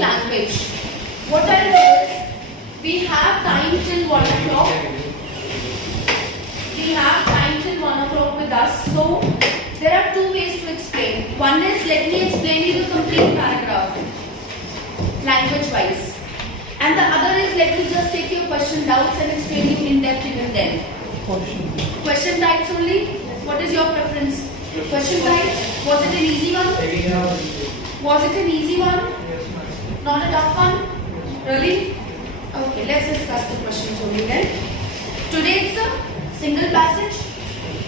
language, what I'll do is, we have time till 1 o'clock. We have time till 1 o'clock with us. So there are two ways to explain. One is, let me explain you the complete paragraph, language-wise. And the other is, let me just take your question, doubts and explain you in depth even then. Question types only? What is your preference? Question types? Was it an easy one? Was it an easy one? Not a tough one? Really? Okay, let's discuss the questions only then. Today it's a single passage.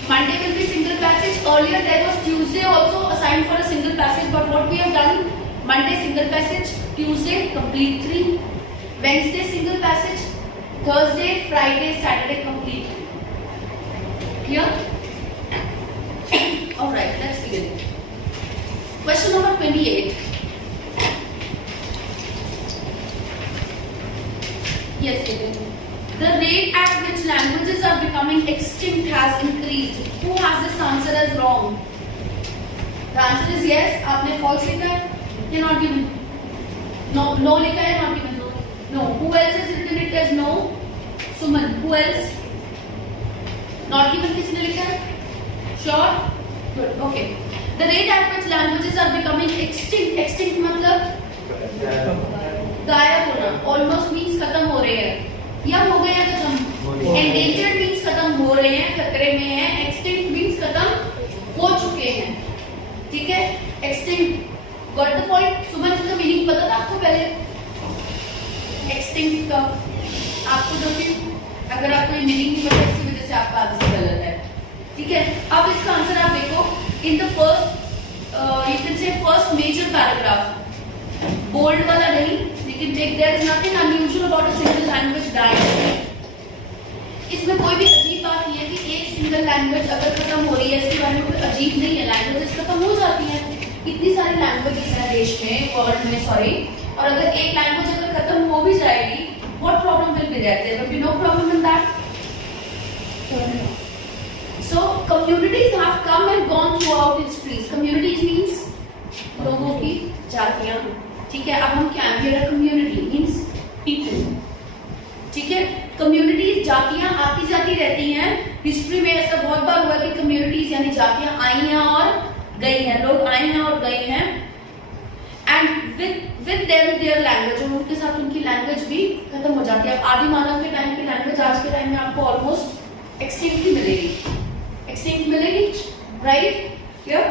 Monday will be single passage. Earlier there was Tuesday also assigned for a single passage, but what we have done, Monday single passage, Tuesday complete 3, Wednesday single passage, Thursday, Friday, Saturday complete. Clear? Alright, let's begin. Question number 28. Yes, the rate at which languages are becoming extinct has increased. Who has this answer as wrong? The answer is yes. आपने false लिखा है? You're not given. No, no लिखा है, not given. No. Who else has written it as no? Suman. Who else? Not given किसने लिखा है? Sure? Good. Okay. The rate at which languages are becoming extinct. Extinct मतलब गायब होना. Almost means खत्म हो रहे हैं. या हो गए हैं खत्म. Endangered means खत्म हो रहे हैं, खतरे में हैं. Extinct means खत्म हो चुके हैं. ठीक है? Extinct. Got the point? सुमन इसका मीनिंग पता था आपको पहले? Extinct का आपको जो कि अगर आपको ये मीनिंग नहीं पता इसी वजह से आपका आंसर गलत है. ठीक है? अब इसका आंसर आप देखो. In the first, you can say first major paragraph. Bold वाला नहीं. लेकिन take there is nothing unusual about a single language dying. इसमें कोई भी अजीब बात नहीं है कि एक सिंगल लैंग्वेज अगर खत्म हो रही है, इसके बारे में कोई अजीब नहीं है. लैंग्वेजेस खत्म हो जाती हैं. इतनी सारी लैंग्वेजेस हैं देश में, वर्ल्ड में, सॉरी. और अगर एक लैंग्वेज अगर खत्म हो भी जाएगी, what problem will be there? There will be no problem in that. So communities have come and gone throughout histories. Communities means लोगों की जातियां. ठीक है? अब हम क्या है? We are a community means people. ठीक है? कम्युनिटीज जातियां आती जाती रहती हैं. हिस्ट्री में ऐसा बहुत बार हुआ कि कम्युनिटीज यानी जातियां आई हैं और गई हैं. लोग आए हैं और गए हैं. And with them their language, और उनके साथ उनकी लैंग्वेज भी खत्म हो जाती है. अब आदि मानव के टाइम की लैंग्वेज आज के टाइम में आपको ऑलमोस्ट एक्सटिंक्ट ही मिलेगी. एक्सटिंक्ट मिलेगी, right? Clear?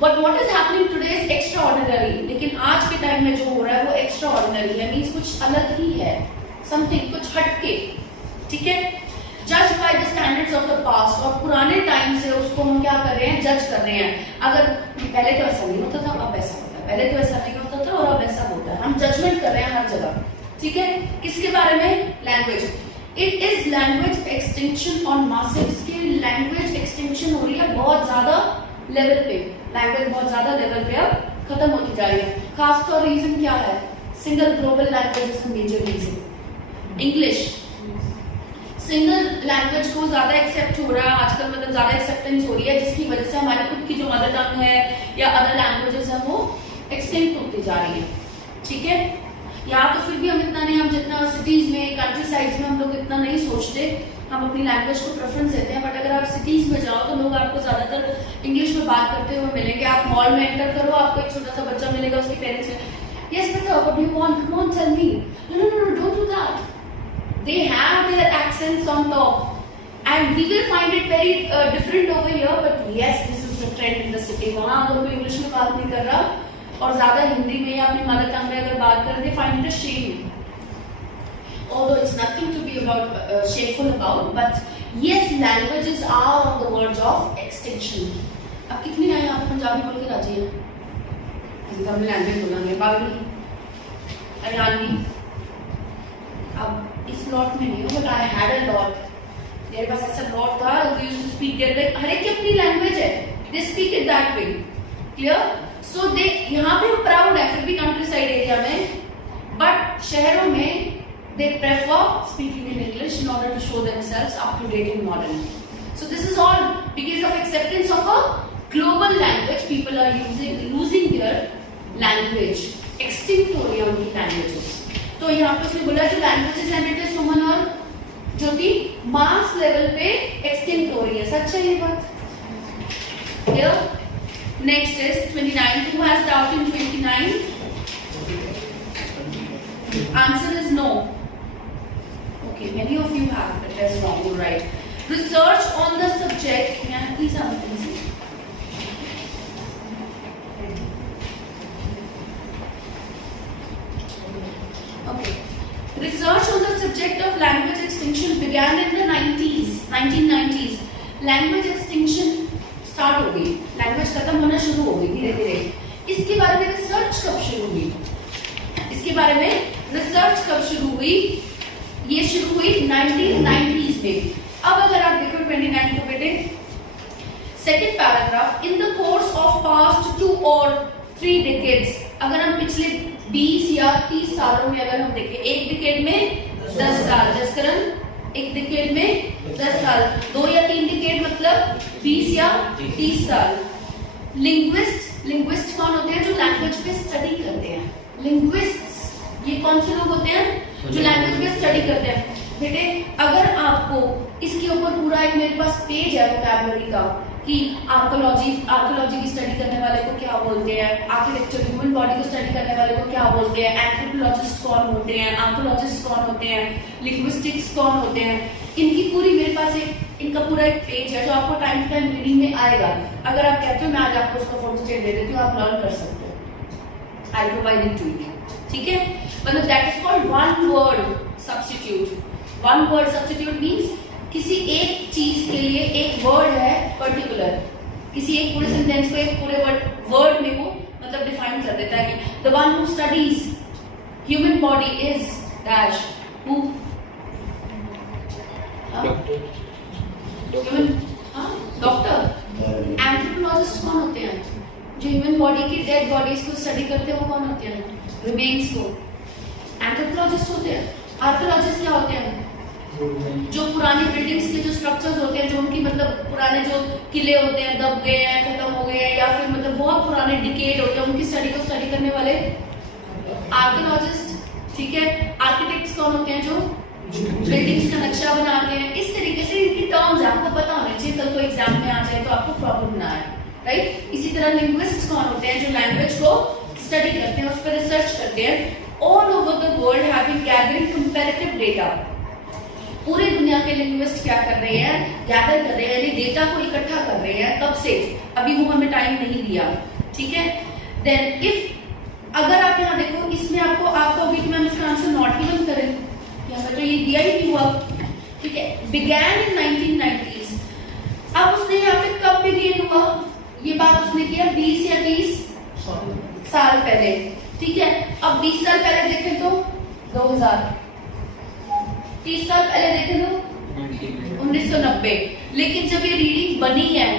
But what is happening today is extra ordinary. लेकिन आज के टाइम में जो हो रहा है वो एक्स्ट्रा ऑर्डिनरी है. मीन्स कुछ अलग ही है, समथिंग कुछ हटके. ठीक है? जज by the standards of the past. और पुराने टाइम से उसको हम क्या कर रहे हैं? जज कर रहे हैं. अगर पहले तो ऐसा नहीं होता था, अब ऐसा होता है. पहले तो ऐसा नहीं होता था और अब ऐसा होता है. हम जजमेंट कर रहे हैं हर जगह. ठीक है? किसके बारे में? Language. It is language extinction on massive scale. Language extinction हो रही है बहुत ज्यादा लेवल पे. लैंग्वेज बहुत ज्यादा लेवल पे अब खत्म होती जा रही है. खासतौर रीजन क्या है? Single global language is the major reason. English single language को ज्यादा एक्सेप्ट हो रहा है आजकल. मतलब ज्यादा एक्सेप्टेंस हो रही है, जिसकी वजह से हमारी खुद की जो मदर टंग है या अदर लैंग्वेजेस है वो एक्सटिंक्ट होती जा रही है. ठीक है? यहाँ तो फिर भी हम इतना नहीं, हम जितना सिटीज में, कंट्री साइड्स में हम लोग इतना नहीं सोचते. हम अपनी लैंग्वेज को प्रेफरेंस देते हैं. बट अगर आप सिटीज में जाओ तो लोग आपको ज्यादातर इंग्लिश में बात करते हुए मिलेंगे. आप मॉल में एंटर करो, आपको एक छोटा सा बच्चा मिलेगा, उसके पेरेंट्स में yes बेटा, what do you want? Come on, tell me. No, don't do that. They have their accents on top, and we will find it very different over here. But yes, this is the trend in the city. वहाँ अगर कोई English में बात नहीं कर रहा और ज्यादा हिंदी में या अपनी मदर टंग में अगर बात कर, they find it a shame. Although it's nothing to be about shameful about, but yes, languages are on the verge of extinction. अब कितनी आए आप पंजाबी बोल के राजी हैं? हम लैंग्वेज बोलेंगे बावली, हरियाणवी. अब इस लॉट में नहीं हो, but I had a lot. मेरे पास ऐसा लॉट था, we used to speak their like, हर एक की अपनी लैंग्वेज है. They speak it that way. Clear? So they, यहाँ पे हम प्राउड है फिर भी कंट्री साइड एरिया में, बट शहरों में they prefer speaking in English in order to show themselves up to date and modern. So this is all because of acceptance of a global language. People are losing their language. Extinct हो रही है उनकी languages. तो यहाँ पे उसने बोला जो लैंग्वेजेस हैं बेटे सुमन और ज्योति मास लेवल पे एक्सटिंक्ट हो रही है। सच है ये बात? Next is 29. Who has doubt in 29? Answer is no. Okay, many of you have, but that's wrong. You're right. Research on the subject. Yeah, please answer. Okay. Research on the subject of language extinction began in the 1990s. Language extinction start हो गई, language खत्म होना शुरू हो गई धीरे धीरे। इसके बारे में रिसर्च कब शुरू हुई? इसके बारे में रिसर्च कब शुरू हुई? ये शुरू हुई 1990s में। अब अगर आप देखो 29 को बेटे, second paragraph, in the course of past 2 or 3 decades, अगर हम पिछले 20 या 30 सालों में अगर हम देखें, एक डिकेड में 10 साल, जसकरण एक डिकेड में 10 साल, 2 या 3 डिकेड मतलब 20 या 30 साल। लिंग्विस्ट कौन होते हैं? जो लैंग्वेज पे स्टडी करते हैं। लिंग्विस्ट्स ये कौन से लोग होते हैं? जो लैंग्वेज पे स्टडी करते हैं। बेटे अगर आपको इसके ऊपर पूरा एक मेरे पास पेज है वोकैबुलरी का कि आर्कियोलॉजी की स्टडी करने वाले को क्या बोलते हैं, आर्किटेक्चर ह्यूमन बॉडी को स्टडी करने वाले को क्या बोलते हैं, एंथ्रोपोलॉजिस्ट कौन होते हैं, आर्कियोलॉजिस्ट कौन होते हैं, लिंग्विस्टिक्स कौन होते हैं, इनकी पूरी मेरे पास इनका पूरा एक पेज है जो आपको टाइम टू टाइम रीडिंग में आएगा। अगर आप कहते हो मैं आज आपको उसका फोटो स्टेट दे देती हूँ, आप लर्न कर सकते हो। I provide it to you, ठीक है? मतलब that is called one word substitute. One word substitute means किसी एक चीज के लिए एक वर्ड है पर्टिकुलर, किसी एक पूरे सेंटेंस को एक पूरे वर्ड में वो मतलब डिफाइन कर देता है कि the one who studies human body is dash who doctor. Anthropologist कौन होते हैं? जो ह्यूमन बॉडी की डेड बॉडीज को स्टडी करते हैं वो कौन होते हैं? रिमेन्स को एंथ्रोपोलॉजिस्ट होते हैं। आर्कियोलॉजिस्ट क्या होते हैं? जो पुरानी बिल्डिंग्स के जो स्ट्रक्चर्स होते हैं, जो उनकी मतलब पुराने जो किले होते हैं दब गए हैं, खत्म हो गए हैं, या फिर मतलब बहुत पुराने डिकेड होते हैं, उनकी स्टडी को स्टडी करने वाले आर्कियोलॉजिस्ट, ठीक है? आर्किटेक्ट्स कौन होते हैं? जो बिल्डिंग्स का नक्शा बनाते हैं। इस तरीके से इनकी टर्म्स आपको पता होने चाहिए, कल को एग्जाम में आ जाए तो आपको प्रॉब्लम ना आए, राइट? इसी तरह लिंग्विस्ट्स कौन होते हैं? जो लैंग्वेज को स्टडी करते हैं, उस पर रिसर्च करते हैं। All over the world have been gathering comparative data. पूरी दुनिया के लिंग्विस्ट क्या कर रहे हैं? गैदर कर रहे हैं, यानी डेटा को इकट्ठा कर रहे हैं। कब से? अभी वो हमें टाइम नहीं दिया, ठीक है? देन इफ अगर आप यहाँ देखो, इसमें आपको कहोगे कि मैम इसका आंसर नॉट गिवन करें, यहाँ तो ये दिया ही नहीं हुआ, ठीक है? बिगैन इन 1990s। अब उसने यहाँ पे कब बिगिन हुआ? ये बात उसने किया 20 या 30 साल पहले, ठीक है? अब 20 साल पहले देखें तो 2000, 30 साल पहले देखें तो 1990। लेकिन जब ये रीडिंग बनी है,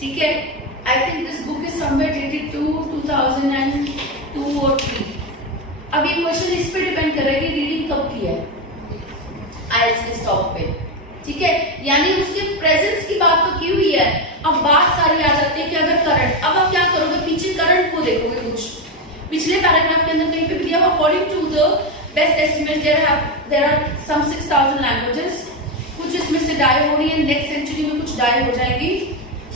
ठीक है, I think this book is somewhere dated to 2002 और 3। अब ये क्वेश्चन इस पे डिपेंड कर रहा है कि रीडिंग कब की है आईएलटीएस के स्टॉप पे, ठीक है? यानी उसके प्रेजेंस की बात तो की हुई है। अब बात सारी आ जाती है कि अगर करंट, अब आप क्या करोगे? पीछे करंट को देखोगे। कुछ पिछले पैराग्राफ के अंदर कहीं पे भी दिया हुआ, according to the best estimate there are some 6000 languages. कुछ इसमें से डाई हो रही है, नेक्स्ट सेंचुरी में कुछ डाई हो जाएगी।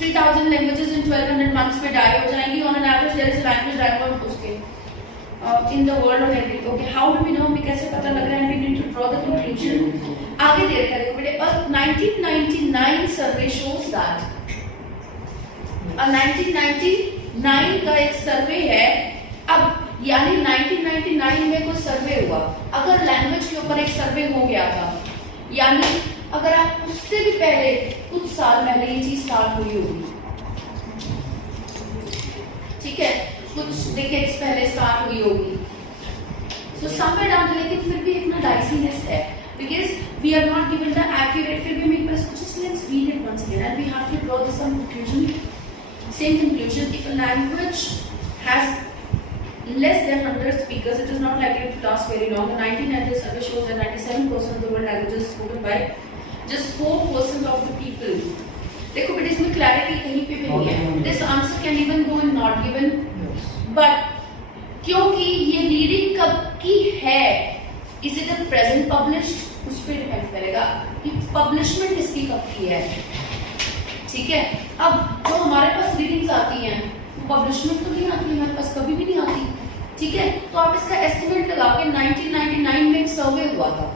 3000 लैंग्वेजेस इन 1200 मंथ्स में डाई हो जाएंगी। On an average there is a language die उसके in the world of every. Okay, how do we know? हमें कैसे पता लग रहा है? We need to draw the conclusion. आगे दे रखा है, देखो बेटे, 1999 सर्वे शोज दैट 1999 का एक सर्वे है। अब यानी 1999 में कोई सर्वे हुआ, अगर लैंग्वेज के ऊपर एक सर्वे हो गया था, यानी अगर आप उससे भी पहले कुछ साल पहले ये चीज स्टार्ट हुई होगी, ठीक है, कुछ डिकेड्स पहले स्टार्ट हुई होगी। सो समवेयर डाउन, लेकिन फिर भी इतना डाइसीनेस है because we are not given the accurate, फिर भी मेरे पास कुछ, let's read it once again and we have to draw some conclusion. Same conclusion, if a language has less than 100 speakers, it is not likely to last very long. The 1990 survey shows that 97% of the world languages is spoken by just 4% of the people. देखो बेटे, इसमें clarity कहीं पे भी नहीं है. This answer can even go in not given, but क्योंकि ये रीडिंग कब की है, इज इट प्रेजेंट पब्लिश्ड, उस पर डिपेंड करेगा कि पब्लिशमेंट इसकी कब की है। ठीक है, अब जो हमारे पास रीडिंग्स आती हैं वो पब्लिशमेंट तो नहीं आती, हमारे पास कभी भी नहीं आती। ठीक है, तो आप इसका एस्टिमेट लगा के 1999 में एक सर्वे हुआ था।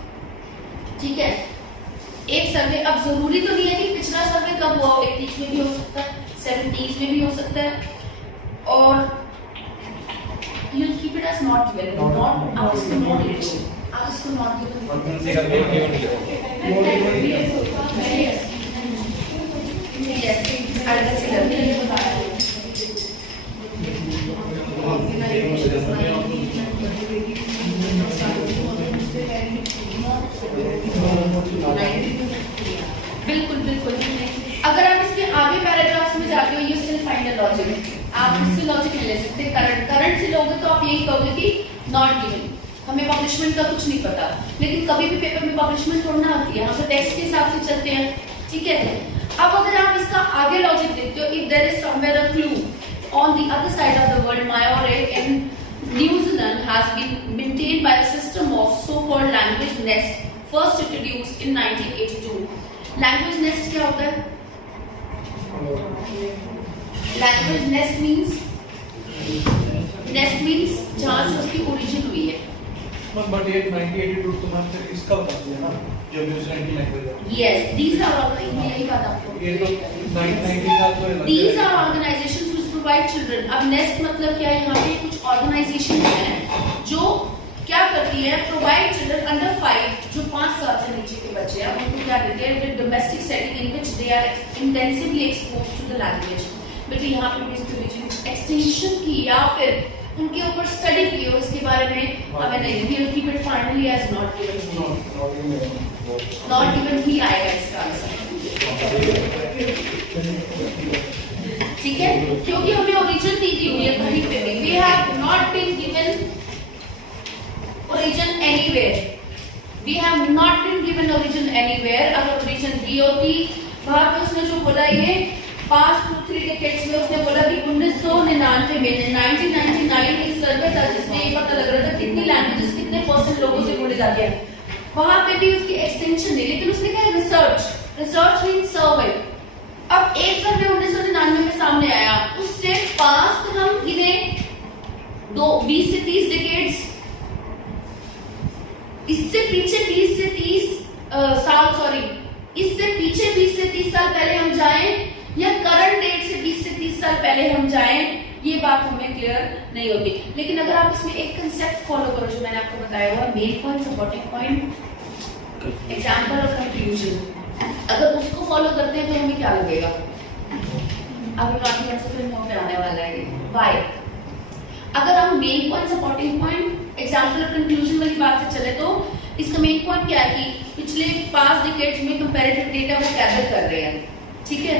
ठीक है, एक सर्वे, अब जरूरी तो नहीं है कि पिछला सर्वे कब हुआ, 80s में भी हो सकता है, 70s में भी हो सकता है, और you keep it as not given, not आप इसको not given, आप इसको not given, yes, अलग से लगेगा। बिल्कुल बिल्कुल, अगर आप इसके आगे पैराग्राफ्स में जाते हो, you still find a logic, आप इससे लॉजिक नहीं ले सकते। करंट से लोगे तो आप यही कहोगे कि नॉट गिवन, हमें पब्लिशमेंट का कुछ नहीं पता, लेकिन कभी भी पेपर में पब्लिशमेंट थोड़ा आती है, हम तो टेक्स्ट के हिसाब से चलते हैं। ठीक है, अब अगर आप इसका आगे लॉजिक देखते हो, if there is somewhere a clue on the other side of the world, Mayoret in New Zealand has been maintained by a system of so-called language nest, first introduced in 1982. Language nest क्या होता है? Language nest means जहाँ से उसकी origin हुई है। But ये 1982 तो मैंने फिर इसका बता दिया ना, जो न्यूजीलैंड की लैंग्वेज है। Yes, these are all यही बात आपको। ये तो 1990 का तो है। These are organizations which provide children। अब नेस्ट मतलब क्या है, यहाँ पे कुछ ऑर्गेनाइजेशन हैं जो क्या करती है, प्रोवाइड चिल्ड्रन अंडर 5, जो 5 साल से नीचे के बच्चे हैं, उनको क्या देते हैं, with domestic setting in which they are intensively exposed to the language. बेटे यहाँ पे एक्सटेंशन की या फिर उनके ऊपर स्टडी की हो, इसके बारे में हमें नहीं, we will keep it finally as not given. Not given ही आएगा इसका आंसर। ठीक है, क्योंकि हमें ओरिजिन दी हुई है कहीं पे भी, we have not been given origin anywhere, we have not been given origin anywhere। अगर origin दी होती, वहाँ पे उसने जो बोला, ये past 2-3 decades में उसने बोला कि 1999 में 1999 एक सर्वे था जिसमें ये पता लग रहा था कितनी लैंग्वेजेस कितने % लोगों से बोले जाते हैं, वहाँ पे भी उसकी एक्सटेंशन नहीं, लेकिन उसने कहा रिसर्च मीन सर्वे। अब एक सर्वे 1999 में सामने आया, उससे पास्ट हम गिने 20 से 30 डिकेड्स, इससे पीछे 20 से 30 साल, सॉरी, इससे पीछे 20 से 30 साल पहले हम जाएं या करंट डेट से 20 से 30 साल पहले हम जाएं, ये बात हमें क्लियर नहीं होती। लेकिन अगर आप इसमें एक कंसेप्ट फॉलो करो जो मैंने आपको बताया हुआ, main point, supporting point, example और कंक्लूजन, अगर उसको फॉलो करते हैं तो हमें क्या लगेगा, अभी बाकी ऐसे फिर मुंह पे आने वाला है व्हाई। अगर हम main point, supporting point, example और कंक्लूजन वाली बात से चले तो इसका मेन पॉइंट क्या है कि पिछले 5 डिकेड्स में कंपैरेटिव डेटा वो गैदर कर रहे हैं। ठीक है,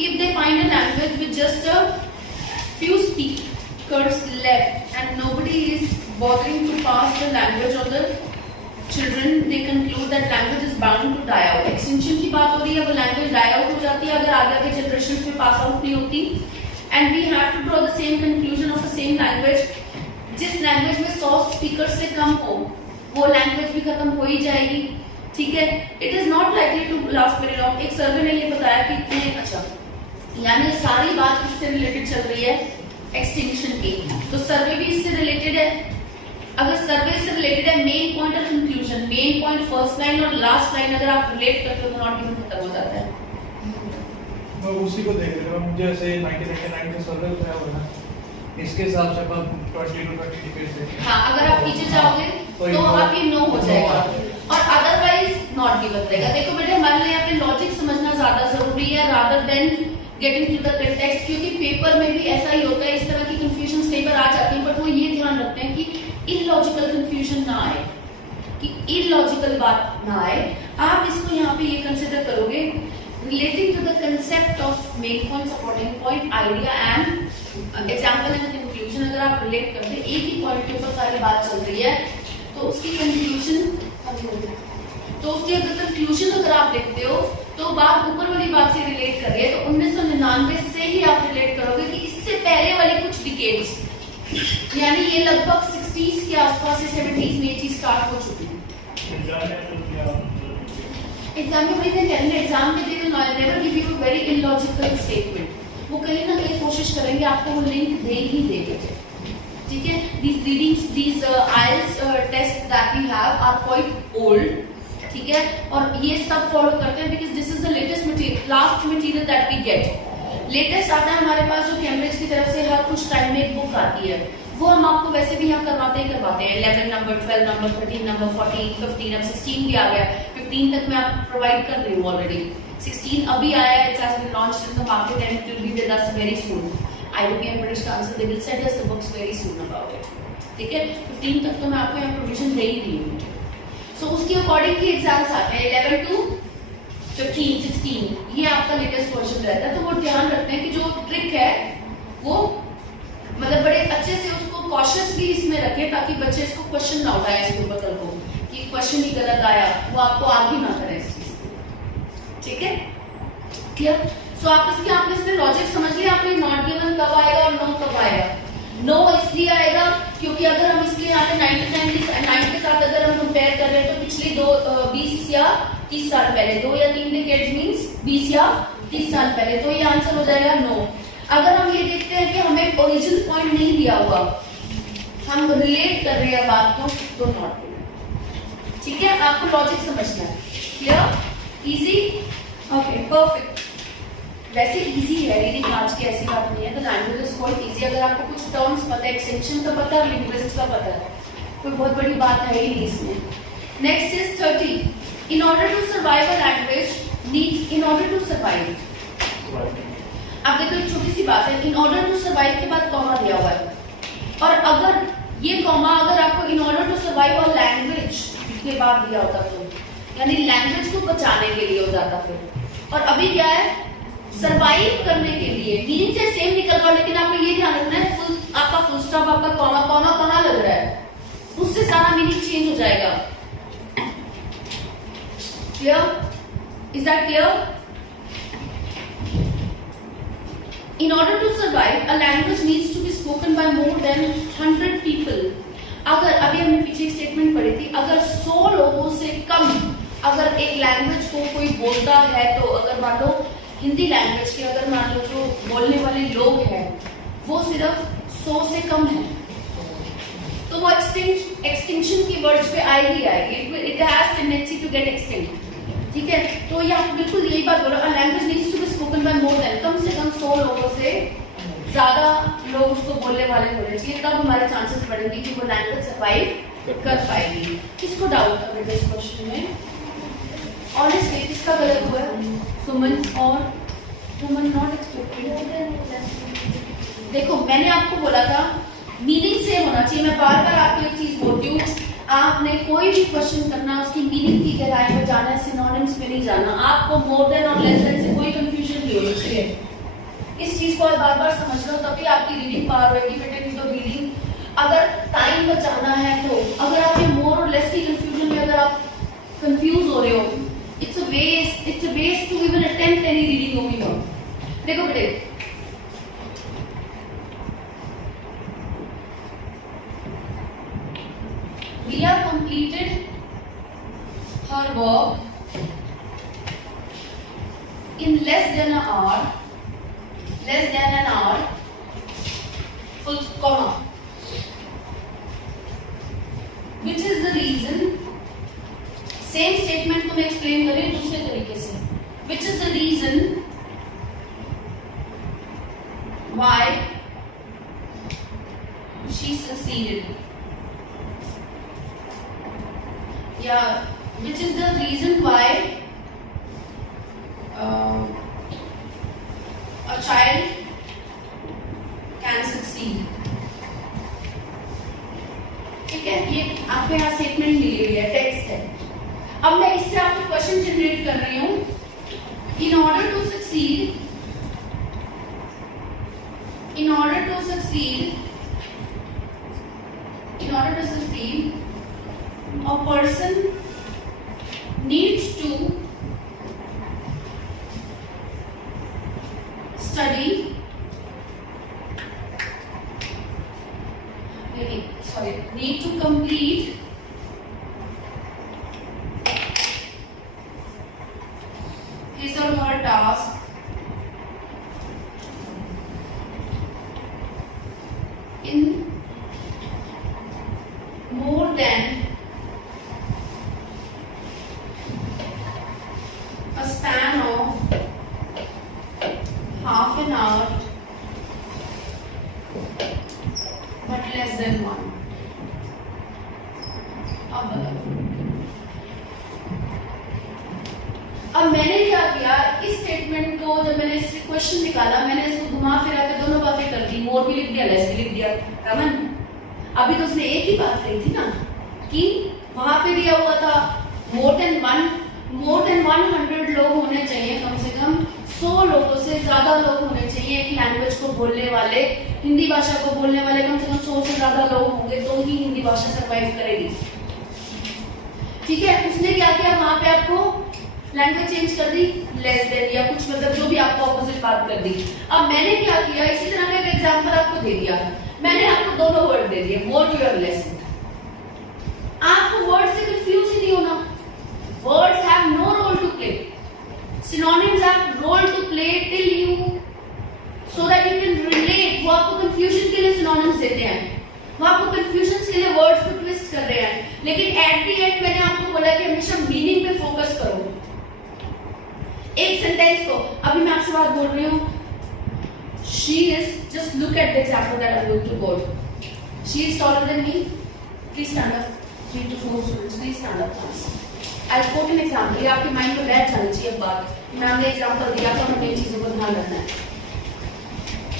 if they find a language with just a few speakers left and nobody is bothering to pass the language on the children, they conclude that language is bound to die out। extinction की बात हो रही है, वो language die out हो जाती है अगर आगे के generations में pass out नहीं होती, and we have to draw the same conclusion of the same language। जिस language में 100 speakers से कम हो, वो language भी खत्म हो ही जाएगी। ठीक है, it is not likely to last very long। एक सर्वे ने ये बताया कि इतने, अच्छा, यानी सारी बात इससे रिलेटेड चल रही है, एक्सटिंक्शन की, तो सर्वे भी इससे रिलेटेड है। अगर सर्वे से रिलेटेड है, मेन पॉइंट और conclusion, main point first line और लास्ट लाइन अगर आप रिलेट करते हो तो नॉट गिवन खत्म हो जाता है। मैं उसी को देख रहा हूं, मुझे ऐसे 1999 का सर्वे बताया हुआ है, इसके हिसाब से अपन 20 to 30 डिकेड्स देखें। हां, अगर आप पीछे जाओगे तो आप ये नो हो जाएगा और अदरवाइज नॉट गिवन रहेगा। देखो बेटे, हमारे लिए यहाँ पे लॉजिक समझना ज्यादा जरूरी है rather than getting to the text, क्योंकि पेपर में भी ऐसा ही होता है, इस तरह की कंफ्यूजन कई बार आ जाती है, बट वो ये ध्यान रखते हैं कि इलॉजिकल कंफ्यूजन ना आए, कि इलॉजिकल बात ना आए। आप इसको यहाँ पे ये कंसिडर करोगे, relating to the concept of main point, supporting point, idea and example and conclusion. अगर आप रिलेट करते हैं, एक ही पॉइंट के ऊपर सारी बात चल रही है, तो उसकी कंक्लूजन, तो उसकी अगर कंक्लूजन अगर आप देखते हो तो बात ऊपर वाली बात से रिलेट कर रही है, तो 1999 से ही आप रिलेट करोगे कि इससे पहले वाली कुछ डिकेड्स यानी ये लगभग 60s के आसपास से 70s में ये चीज स्टार्ट हो चुकी है। एग्जाम में वही मैं कह रही हूँ, एग्जाम में they will never give you very illogical statement. वो कहीं ना कहीं कोशिश करेंगे आपको वो लिंक दे ही देंगे, ठीक है। these readings, these IELTS tests that we have are quite old, ठीक है, और ये सब फॉलो करते हैं because this is the latest material, last material that we get। Latest आता है हमारे पास जो कैम्ब्रिज की तरफ से हर कुछ टाइम में एक बुक आती है, वो हम आपको वैसे भी यहाँ करवाते हैं 11 नंबर, 12 नंबर, 13 नंबर, 14, 15, अब 16 भी आ गया, 15 तक मैं आपको प्रोवाइड कर रही हूँ ऑलरेडी। 16 अभी आया है, it has been launched in the market and it will be with us very soon. IOP and British Council they will send us the books very soon about it, ठीक है। 15 तक तो मैं आपको यहाँ प्रोविजन दे ही रही हूँ। सो उसके अकॉर्डिंग की एग्जाम्स आते हैं 11 to 15, 16, ये आपका लेटेस्ट वर्जन रहता है। तो वो ध्यान रखते हैं कि जो ट्रिक है वो मतलब बड़े अच्छे से उसको कॉशियसली इसमें रखें ताकि बच्चे इसको क्वेश्चन ना उठाए इसके ऊपर कल को कि क्वेश्चन ही गलत आया, वो आपको आगे ना करें इस चीज को, ठीक है, क्लियर। सो आप इसमें लॉजिक समझ लिया आपने, नॉट गिवन कब आएगा और नो कब आएगा। नो इसलिए आएगा क्योंकि अगर हम इसके यहाँ पे 99 के साथ अगर हम कंपेयर कर रहे हैं तो पिछले 20 या 30 साल पहले, 2 या 3 डिकेड्स मींस 20 या 30 साल पहले, तो ये आंसर हो जाएगा नो। अगर हम ये देखते हैं कि हमें ओरिजिनल पॉइंट नहीं दिया हुआ, हम रिलेट कर रहे हैं बात को, तो नॉट, ठीक है। आपको लॉजिक समझना है, क्लियर, इजी, ओके, परफेक्ट। वैसे इजी है रीडिंग, आज की ऐसी बात नहीं है। तो लैंग्वेज इज क्वाइट इजी, अगर आपको कुछ टर्म्स पता है, एक्सटेंशन का पता है, लिंग्विस्टिक्स का पता है, कोई बहुत बड़ी बात है ही नहीं इसमें। Next is 30। In order to survive a language needs, in order to survive, अब देखो एक छोटी सी बात है, इन ऑर्डर टू सर्वाइव के बाद कॉमा दिया हुआ है, और अगर ये कॉमा अगर आपको in order to survive a language के बाद दिया होता तो यानी लैंग्वेज को बचाने के लिए हो जाता फिर, और अभी क्या है, सरवाइव करने के लिए। मीनिंग चाहे सेम निकल रहा, लेकिन आपको ये ध्यान रखना है आपका फुल स्टॉप, आपका कॉमा कहाँ लग रहा है, उससे सारा मीनिंग चेंज हो जाएगा। Clear, is that clear. In order to survive, a language needs to be spoken by more than 100 people. अगर अभी हमने पीछे एक स्टेटमेंट पढ़ी थी, अगर 100 लोगों से कम अगर एक लैंग्वेज को कोई बोलता है, तो अगर मान लो हिंदी लैंग्वेज के अगर मान लो जो बोलने वाले लोग हैं वो सिर्फ 100 से कम है, तो वो एक्सटिंक्शन की वर्ड्स पे आएगी आएगी, it has tendency to get extinct, ठीक है। तो ये आप बिल्कुल यही बात बोलो, a language needs to be spoken by more than, कम से कम 100 लोगों से ज्यादा लोग उसको बोलने वाले होने चाहिए, तब हमारे चांसेस बढ़ेंगे कि वो लैंग्वेज सर्वाइव कर पाएगी। किसको डाउट है बेटा इस क्वेश्चन में? ऑनेस्टली किसका गलत हुआ है? सुमन और सुमन नॉट एक्सपेक्टेड। देखो मैंने आपको बोला था मीनिंग से होना चाहिए, मैं बार बार आपको एक चीज बोलती हूँ, आपने कोई भी क्वेश्चन करना उसकी मीनिंग की गहराई में जाना है, सिनोनिम्स में नहीं जाना। आपको मोर देन और लेस देन से कोई कंफ्यूजन नहीं होनी चाहिए, इस चीज को आप बार बार समझ लो, तभी आपकी रीडिंग पावर होगी बेटे। नहीं तो रीडिंग अगर टाइम बचाना है, तो अगर आपके मोर और लेस की कंफ्यूजन में अगर आप कंफ्यूज हो रहे हो, it's a waste to even attempt any reading over here. देखो बेटे Riya completed her work in less than an hour, full comma, which is the reason, same statement को मैं explain करें दूसरे तरीके से, which is the reason why she succeeded. Yeah, which is the reason why a child can succeed. ठीक है, ये आपको यहाँ स्टेटमेंट मिली हुई है, टेक्स्ट है। अब मैं इससे आपको क्वेश्चन जनरेट कर रही हूँ। In order to succeed, a person needs to study sorry, need to complete his or her task in more than a span of half an hour but less than one. अब मैंने क्या किया, इस statement को जब मैंने इस question निकाला, मैंने इसको घुमा फिरा के दोनों बातें कर दी, मोर भी लिख दिया, लेस भी लिख दिया। रमन, अभी तो उसने एक ही बात कही थी ना कि वहां पे दिया हुआ था मोर देन 100 लोग होने चाहिए, कम से कम 100 लोगों से ज्यादा लोग होने चाहिए एक लैंग्वेज को बोलने वाले, हिंदी भाषा को बोलने वाले कम से कम 100 से ज्यादा लोग होंगे तो ही हिंदी भाषा सर्वाइव करेगी। ठीक है, उसने क्या किया, वहां पे आपको लैंग्वेज चेंज कर दी, लेस देन या कुछ मतलब जो भी आपको ऑपोजिट बात कर दी। अब मैंने क्या किया, इसी तरह का एक एग्जांपल आपको दे दिया, मैंने आपको दोनों वर्ड दे दिए, मोर टू और लेस। आपको वर्ड से कंफ्यूज ही नहीं होना, words have no role to play, synonyms have role to play till you so that you can relate. वो आपको कंफ्यूजन के लिए सिनोनिम्स देते हैं, वो आपको कंफ्यूजन के लिए वर्ड्स को ट्विस्ट कर रहे हैं, लेकिन एट द एंड मैंने आपको बोला कि हमेशा मीनिंग पे फोकस करो। एक सेंटेंस को, अभी मैं आपसे बात बोल रही हूँ, she is, just look at the example that I'm going to quote, she is taller than me, please stand up, 3 to 4 students, please stand up please. I'll quote an example, ये आपके माइंड में बैठ जानी चाहिए बात, ma'am ने example दिया तो हमें इन चीजों को ध्यान रखना है।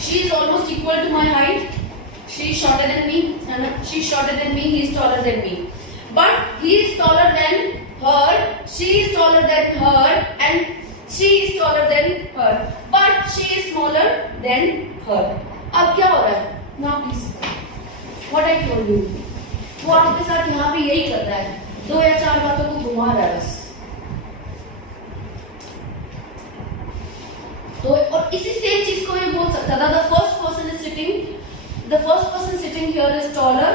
She is almost equal to my height, she is shorter than me, she is shorter than me, he is taller than me, but he is taller than her, she is taller than her, and she is taller than her, but she is smaller than her. अब क्या हो रहा है? Now please, what I told you, वो आपके साथ यहाँ पे यही कर रहा है, 2 या 4 बातों को घुमा रहा है बस। तो और इसी सेम चीज को ये बोल सकता था, the first person sitting here is taller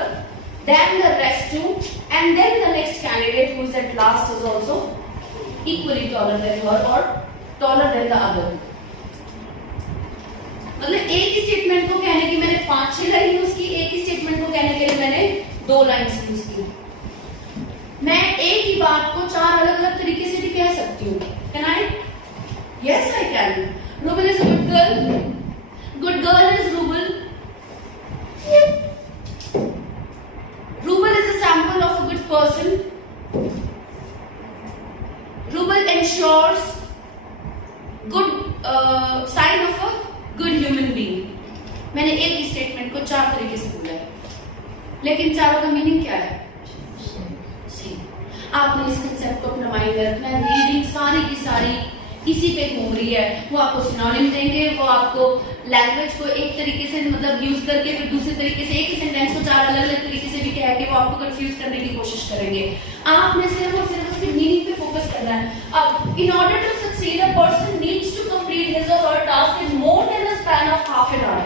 than the rest two, and then the next candidate who is at last is also equally taller than her or taller than the other. मतलब एक ही statement को कहने की मैंने 5-6 line use की, एक ही statement को कहने के लिए मैंने 2 लाइन्स यूज की। मैं एक ही बात को 4 अलग-अलग तरीके से भी कह सकती हूँ। Can I? Yes, I can. Rubel is a good girl. Good girl is Rubel. Rubel is a sample of a good person. Rubel ensures good sign of a good human being. मैंने एक ही statement को 4 तरीके से बोला है, लेकिन चारों का मीनिंग क्या है? आपने इस कंसेप्ट को अपना माइंड में रखना है। रीडिंग सारी की सारी इसी पे घूम रही है, वो आपको सिनोनिम देंगे, वो आपको लैंग्वेज को एक तरीके से मतलब यूज करके फिर दूसरे तरीके से एक ही सेंटेंस को 4 अलग अलग तरीके से भी कह के वो आपको कंफ्यूज करने की कोशिश करेंगे। आपने सिर्फ और सिर्फ उसके मीनिंग पे फोकस करना है। अब in order to succeed a person needs to complete his or her task in more than a span of half an hour.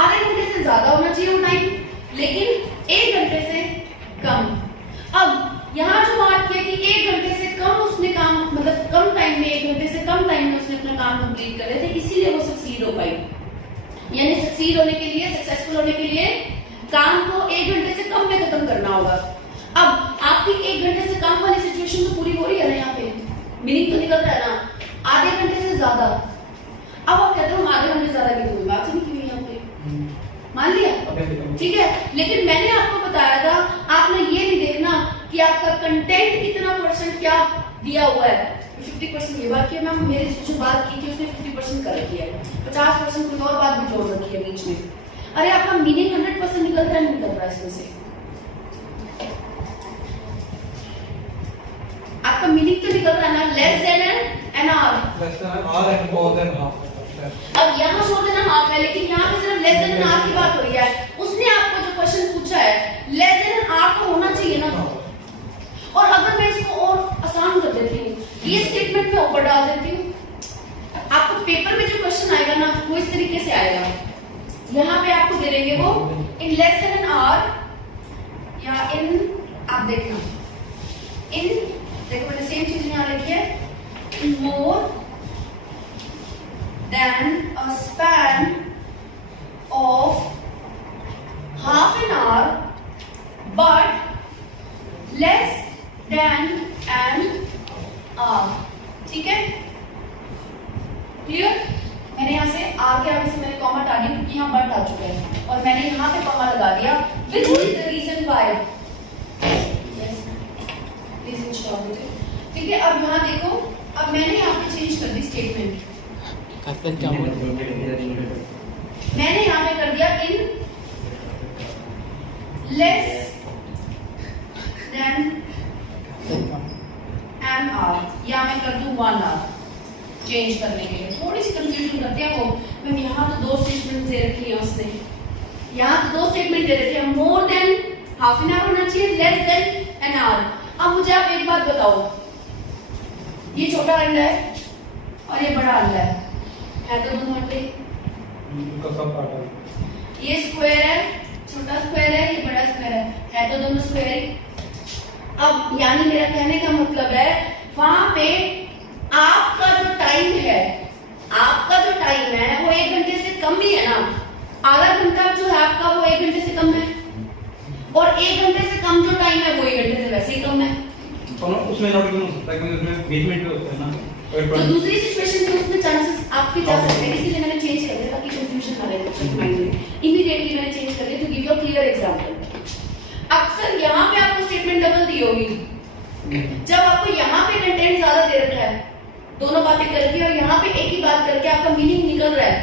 आधे घंटे से ज्यादा होना चाहिए वो टाइम, लेकिन 1 घंटे से कम। अब यहाँ जो बात किया कि 1 घंटे से कम उसने काम मतलब कम टाइम में 1 घंटे से कम टाइम में उसने अपना काम कंप्लीट कर रहे थे, इसीलिए वो सक्सीड हो पाई। यानी सक्सीड होने के लिए, सक्सेसफुल होने के लिए काम को 1 घंटे से कम में खत्म करना होगा। अब आपकी 1 घंटे से कम वाली सिचुएशन तो पूरी हो रही है ना, यहाँ पे मीनिंग तो निकल रहा है ना, आधे घंटे से ज्यादा। अब आप कहते हो हम आधे घंटे ज्यादा की कोई बात ही नहीं की यहाँ पे, मान लिया ठीक है। लेकिन मैंने आपको बताया था, आपने ये नहीं देखना कि आपका कंटेंट कितना % क्या दिया हुआ है। 50% ये बात की मैम, मेरे से जो बात की थी उसने 50% कर रखी है, 50% कोई और बात भी जोड़ रखी है बीच में। अरे आपका मीनिंग 100% निकल रहा है, नहीं निकल रहा है इसमें से? आपका मीनिंग तो निकल रहा है ना, less than an our, less than an our and more than half. अब यहाँ मोर देन हाफ है, लेकिन यहाँ पे सिर्फ लेस देन एन आवर की बात हो रही है। उसने आपको जो क्वेश्चन पूछा है लेस देन एन आवर तो होना चाहिए ना। और अगर मैं इसको और आसान कर देती हूँ, ये स्टेटमेंट में ऊपर डाल देती हूँ, आपको पेपर में जो क्वेश्चन आएगा ना वो इस तरीके से आएगा। यहाँ पे आपको दे देंगे वो in less than an hour in, आप देखना, इन, देखो मैंने सेम चीज यहाँ लिखी है, मोर than a span of half an hour but less than an hour. ठीक है, क्लियर? मैंने यहाँ से आर के आगे से मैंने कॉमा हटा दिया क्योंकि यहाँ बट आ चुका है और मैंने यहाँ पे कॉमा लगा दिया which is the reason why. Yes, please install it. ठीक है, अब यहाँ देखो, अब मैंने यहाँ पे चेंज कर दी स्टेटमेंट, मैंने यहाँ पे कर दिया इन less than an hour, या मैं कर दूं 1 hour चेंज करने के लिए। थोड़ी सी कंफ्यूजन करते हैं वो, मैंने यहाँ तो 2 स्टेटमेंट दे रखी है उसने, यहाँ तो 2 स्टेटमेंट दे रखे हैं, more than half an our होना चाहिए, लेस देन एन आवर। अब मुझे आप एक बात बताओ, ये छोटा अंडा है और ये बड़ा अंडा है तो दोनों अंडे, ये स्क्वायर है, छोटा स्क्वायर है, ये बड़ा स्क्वायर है तो दोनों स्क्वायर ही। अब यानी मेरा कहने का मतलब है वहां पे आपका जो टाइम है, आपका जो टाइम है वो 1 घंटे से कम ही है ना, आधा घंटा जो है आपका वो 1 घंटे से कम है, और 1 घंटे से कम जो टाइम है वो 1 घंटे से वैसे ही कम है। उसमें नॉट हो सकता है क्योंकि उसमें एंगेजमेंट भी होता है ना, तो दूसरी सिचुएशन में उसमें चांसेस आपके जा सकते हैं, इसीलिए मैंने चेंज कर दिया ताकि कंफ्यूजन ना रहे माइंड में। इमीडिएटली मैंने चेंज कर दिया to give you a clear example. अक्सर यहाँ पे आपको स्टेटमेंट डबल दी होगी, जब आपको यहाँ पे कंटेंट ज्यादा दे रखा है, दोनों बातें करके और यहाँ पे एक ही बात करके आपका मीनिंग निकल रहा है,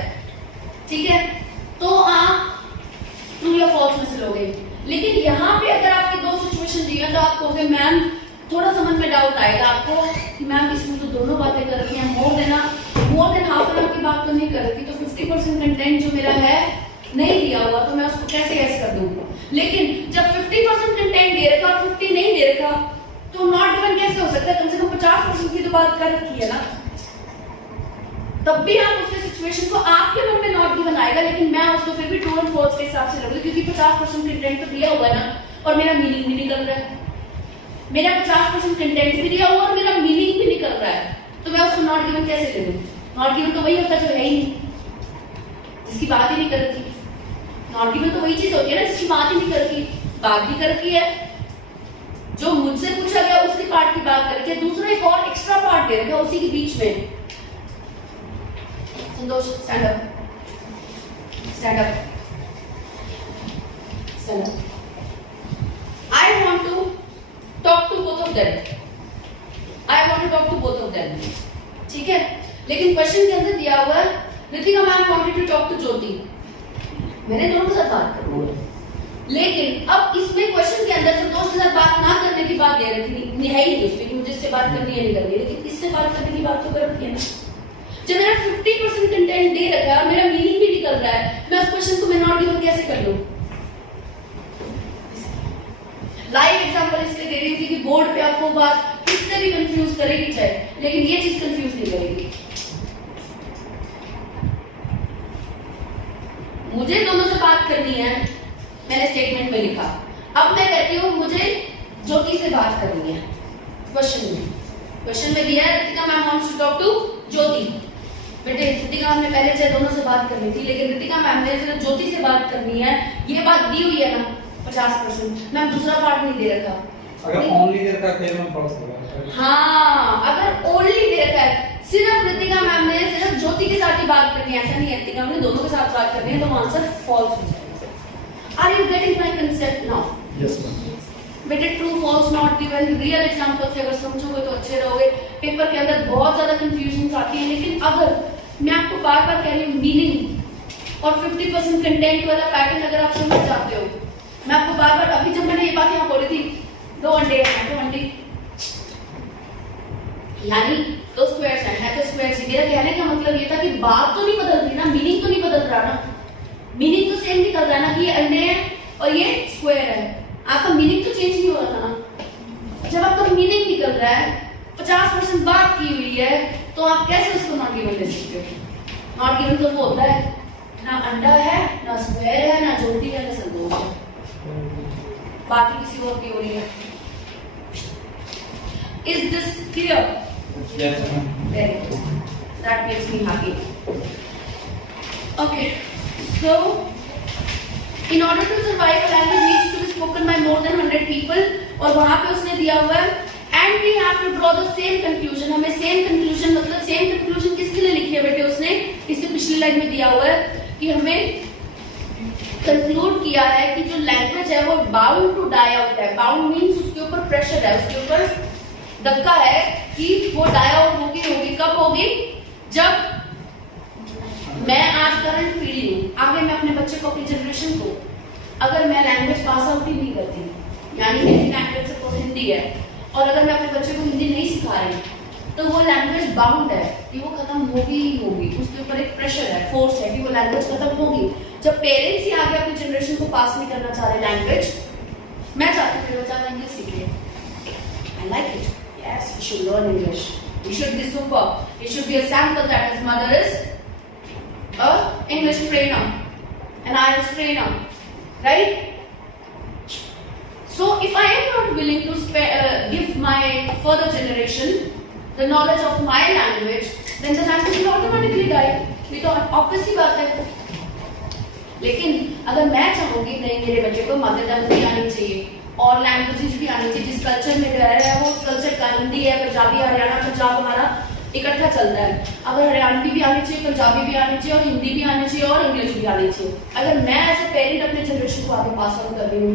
ठीक है, तो आप ट्रू या फॉल्स में से लोगे। लेकिन यहाँ पे अगर आपके 2 सिचुएशन दी है तो आप कहोगे मैम, थोड़ा सा मन में डाउट आएगा आपको कि मैम इसमें तो दोनों बातें कर रखी हैं, more than half an our की बात तो नहीं कर रखी, तो 50% कंटेंट जो मेरा है नहीं दिया हुआ तो मैं उसको कैसे ऐसे कर दूंगा। लेकिन जब 50% कंटेंट दे रखा और 50 नहीं दे रखा तो नॉट गिवन कैसे हो सकता है, कम से कम 50% की तो बात कर रखी है ना, तब भी आप उसके सिचुएशन को आपके मन में नॉट गिवन आएगा, लेकिन मैं उसको फिर भी ट्रू एंड फॉल्स के हिसाब से लूंगी क्योंकि 50% कंटेंट तो दिया हुआ है ना और मेरा मीनिंग भी निकल रहा है, मेरा 50% कंटेंट भी दिया हुआ और मेरा मीनिंग भी निकल रहा है, तो मैं उसको नॉट गिवन कैसे ले लूं? नॉट गिवन तो वही होता है जो है ही नहीं, जिसकी बात ही नहीं कर रखी। नॉट गिवन तो वही चीज होती है ना जिसकी बात ही नहीं कर रखी, बात भी कर रखी है, जो मुझसे पूछा गया उसकी पार्ट की बात कर रखी है, दूसरा एक और एक्स्ट्रा पार्ट दे रखा है उसी के बीच में। Santosh stand up, stand up, stand up. I want to talk to both of them. I want to talk to both of them. ठीक है, लेकिन क्वेश्चन के अंदर दिया हुआ है Ritika ma'am wanted to talk to ज्योति, मैंने दोनों के साथ बात करनी है, लेकिन अब इसमें क्वेश्चन के अंदर संतोष के साथ बात ना करने की बात दे रखी है ही नहीं उसमें कि मुझे इससे बात करनी है नहीं करनी, लेकिन इससे बात करने की बात तो कर रखी है ना। जब मेरा 50% कंटेंट दे रखा है और मेरा मीनिंग भी निकल रहा है, मैं उस क्वेश्चन को मैं नॉट गिवन कैसे कर लूं? लाइव एग्जांपल इसलिए दे रही हूं क्योंकि बोर्ड पे आपको बात किससे भी कंफ्यूज करेगी चाहे, लेकिन ये चीज कंफ्यूज नहीं करेगी। मुझे दोनों से बात करनी है, मैंने स्टेटमेंट में लिखा, अब मैं कहती हूँ मुझे ज्योति से बात करनी है। क्वेश्चन में दिया है Ritika ma'am wants to talk to Jyoti, बेटे रितिका मैम ने पहले चाहे दोनों से बात करनी थी, लेकिन रितिका मैम ने सिर्फ ज्योति से बात करनी है, ये बात दी हुई है ना 50%, मैम दूसरा पार्ट नहीं दे रखा। अगर ओनली दे रखा है मैम फॉल्स होगा। हाँ, अगर ओनली दे रखा है, सिर्फ रितिका मैम ने सिर्फ ज्योति के साथ ही बात करनी है, ऐसा नहीं है, रितिका मैम ने दोनों के साथ बात करनी है, तो आंसर फॉल्स हो जाएगा। Are you getting my concept now? Yes ma'am. बेटे true false not given, real example से अगर समझोगे तो अच्छे रहोगे। पेपर के अंदर बहुत ज्यादा कंफ्यूजन आती है, लेकिन अगर मैं आपको बार बार कह रही हूँ मीनिंग और 50% कंटेंट वाला पैटर्न अगर आप समझ जाते हो, मैं आपको बार बार, अभी जब मैंने ये बात यहाँ बोली थी 2 अंडे हैं तो अंडे, यानी 2 स्क्वायर्स हैं तो स्क्वायर्स, मेरा कहने का मतलब ये था कि बात तो नहीं बदल रही ना, मीनिंग तो नहीं बदल रहा ना, मीनिंग तो सेम निकल रहा है ना कि ये अंडे हैं और ये स्क्वायर है, आपका मीनिंग तो चेंज नहीं हो रहा था ना। जब आपका मीनिंग निकल रहा है, 50% बात की हुई है, तो आप कैसे उसको नॉट गिवन ले सकते हो? नॉट गिवन तो वो होता है ना अंडा है, ना स्क्वायर है, ना ज्योति है, ना संतोष है। बाकी किसी और की हो रही है। Is this clear? Yes, ma'am. Very good. That makes me happy. Okay, so in order to survive, a language needs to be spoken by more than 100 people. और वहां पे उसने दिया हुआ है and we have to draw the same conclusion. हमें same conclusion मतलब same conclusion किसके लिए लिखी है बेटे उसने? इसे पिछली लाइन में दिया हुआ है कि हमें कंक्लूड किया है कि जो लैंग्वेज है वो बाउंड टू डाई आउट है। बाउंड मीन्स उसके ऊपर प्रेशर है, उसके ऊपर धक्का है कि वो डाई आउट होगी। कब होगी? जब मैं आज करंट पीढ़ी हूँ, आगे मैं अपने बच्चे को, अपनी जनरेशन को, अगर मैं लैंग्वेज पास आउट ही नहीं करती, यानी मेरी लैंग्वेज से हिंदी है और अगर मैं अपने बच्चे को हिंदी नहीं सिखा रही, तो वो लैंग्वेज बाउंड है कि वो खत्म होगी ही होगी। उसके ऊपर एक प्रेशर है, फोर्स है कि वो लैंग्वेज खत्म होगी। जब पेरेंट्स ही आगे अपनी जनरेशन को पास नहीं करना चाह रहे लैंग्वेज, मैं चाहती हूँ बच्चा इंग्लिश सीखे। I like it. Yes, he should learn English. He should be super. He should be a sample that his mother is a English trainer and IELTS trainer, right? So if I am not willing to give my further generation the knowledge of my language, then the language will automatically die. ये तो obvious ही बात है। लेकिन अगर मैं चाहूंगी नहीं, मेरे बच्चे को मदर टंग भी आनी चाहिए और लैंग्वेजेस भी आनी चाहिए, जिस कल्चर में रह रहा है वो कल्चर का, हिंदी है, पंजाबी, हरियाणा पंजाब हमारा इकट्ठा चलता है। अगर हरियाणवी भी आनी चाहिए, पंजाबी भी आनी चाहिए और हिंदी भी आनी चाहिए और इंग्लिश भी आनी चाहिए। अगर मैं एज ए पेरेंट अपने जनरेशन को आगे पास ऑन कर रही हूँ,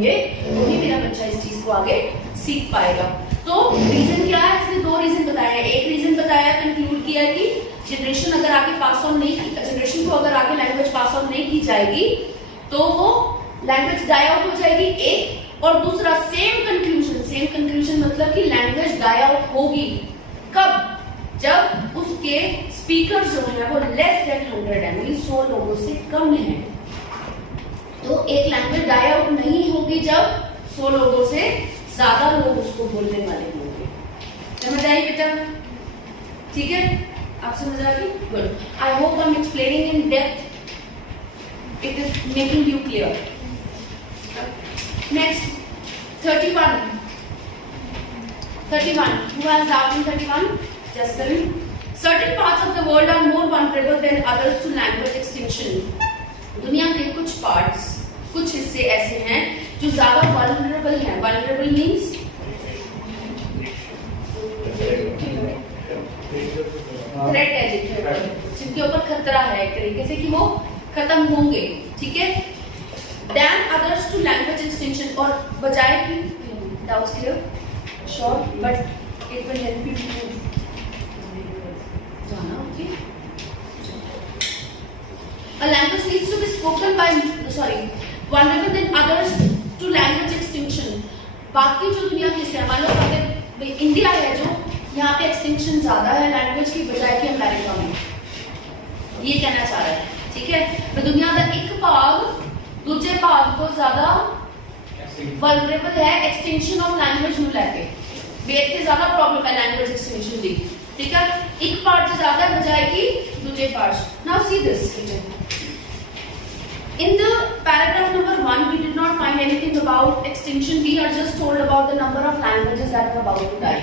तो ही मेरा बच्चा इस चीज को आगे सीख पाएगा। तो रीजन क्या है? इसने दो रीजन बताया है। एक रीजन बताया, कंक्लूड किया कि जनरेशन अगर आगे पास ऑन नहीं, जनरेशन को अगर आगे लैंग्वेज पास ऑन नहीं की जाएगी तो वो लैंग्वेज डाई आउट हो जाएगी, एक। और दूसरा सेम कंक्लूजन मतलब कि लैंग्वेज डाई आउट होगी कब? जब उसके स्पीकर जो है वो लेस देन 100 है, मीन 100 लोगों से कम है। तो एक लैंग्वेज डाई आउट नहीं होगी जब 100 लोगों से ज्यादा लोग उसको बोलने वाले होंगे। समझ आई बेटा? ठीक है, आप समझ आ गई? Good. I hope I am explaining in depth, it is making you clear. Next 31. Who has doubt in 31? Just tell me. Certain parts of the world are more vulnerable than others to language extinction. दुनिया के कुछ parts, कुछ हिस्से ऐसे हैं जो ज्यादा vulnerable हैं। Vulnerable means threat है, जिनके ऊपर खतरा है एक तरीके से कि वो खत्म होंगे, ठीक है? Than others to language extinction, और बजाय कि doubts clear? Sure, but it will help you to जाना, okay? A language needs to be spoken by, vulnerable than others to language extinction. बाकी जो दुनिया के हिस्से, मान लो अगर इंडिया है जो, यहाँ पे एक्सटिंक्शन ज्यादा है लैंग्वेज की बजाय कि अमेरिका में, ये कहना चाह रहा है, ठीक है? तो दुनिया का एक भाग दूसरे भाग को ज्यादा वल्नरेबल है एक्सटिंक्शन ऑफ लैंग्वेज ਨੂੰ ਲੈ ਕੇ बेद से ज्यादा प्रॉब्लम है लैंग्वेज एक्सटिंक्शन दी, ठीक है? एक पार्ट से ज्यादा बजाय कि दूसरे part. Now see this, in the paragraph number 1 we did not find anything about extinction, we are just told about the number of languages that are about to die.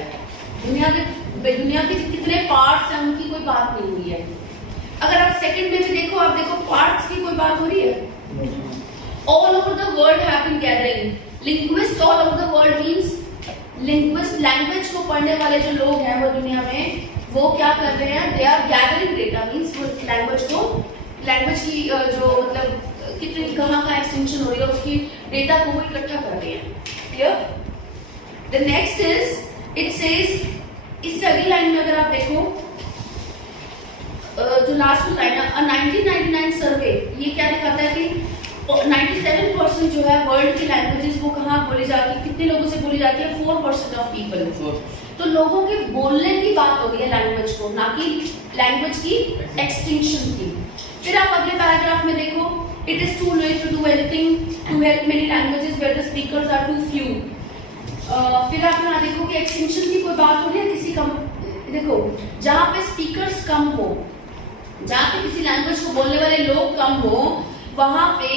दुनिया के कितने पार्ट्स हैं उनकी कोई बात नहीं हुई है। अगर आप सेकंड में भी देखो, आप देखो पार्ट्स की कोई बात हो रही है। All over the world have been gathering. Linguists all over the world means linguist, language को पढ़ने वाले जो लोग हैं वो दुनिया में वो क्या कर रहे हैं? They are gathering data, means वो लैंग्वेज की जो मतलब कितनी कहाँ का एक्सटेंशन हो रही है उसकी डेटा को वो इकट्ठा कर रहे हैं। Clear? The next is it says, इससे अगली लाइन में अगर आप देखो जो लास्ट लाइन है, 1999 सर्वे, ये क्या दिखाता है कि 97% जो है वर्ल्ड की लैंग्वेजेस वो कहाँ बोली जाती है, कितने लोगों से बोली जाती है? 4% ऑफ पीपल। तो लोगों के बोलने की बात हो रही है लैंग्वेज को, ना कि लैंग्वेज की एक्सटिंक्शन की। फिर आप अगले पैराग्राफ में देखो, it is too late to do anything to help many languages where the speakers are too few. फिर आप यहाँ देखो कि एक्सटिंक्शन की कोई बात हो रही है किसी कम, देखो जहाँ पे स्पीकर्स कम हो, जहाँ पे किसी लैंग्वेज को बोलने वाले लोग कम हो, वहां पे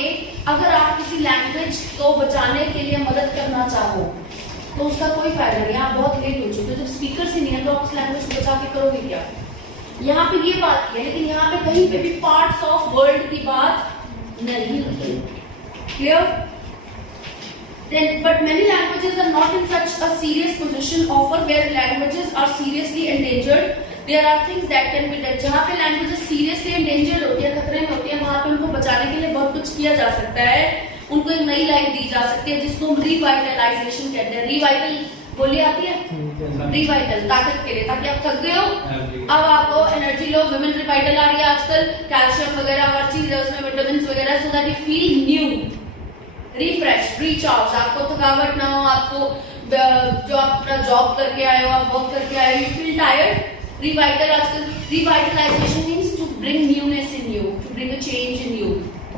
अगर आप किसी लैंग्वेज को बचाने के लिए मदद करना चाहो तो उसका कोई फायदा नहीं, आप बहुत लेट हो चुके हो। जब स्पीकर ही नहीं है तो आप उस लैंग्वेज को बचा के करोगे क्या? यहाँ पे ये बात की है, लेकिन यहाँ पे कहीं पे भी पार्ट्स ऑफ वर्ल्ड की बात नहीं होती। Clear? Then, but many languages are not in such a serious position. Often, where languages are seriously endangered, there are things that can be done. जहाँ पे languages seriously endangered होती है, खतरे में होती है, वहाँ पे उनको बचाने के लिए बहुत कुछ किया जा सकता है। उनको एक नई लाइफ दी जा सकती है, जिसको हम रिवाइटलाइजेशन कहते हैं। रिवाइटल बोली आती है? रिवाइटल, ताकत के लिए, ताकि आप थक गए हो, अब आपको एनर्जी लो। विमेन रिवाइटल आ रही है आजकल, कैल्शियम वगैरह हर चीज है उसमें, विटामिन वगैरह, सो that you feel new, refresh, recharge, आपको थकावट ना हो, आपको जो आप अपना जॉब करके आए हो, आप वर्क करके आए हो, यू फील टायर्ड। रिवाइटल आजकल, revitalization means to bring newness in you, to bring a change in you.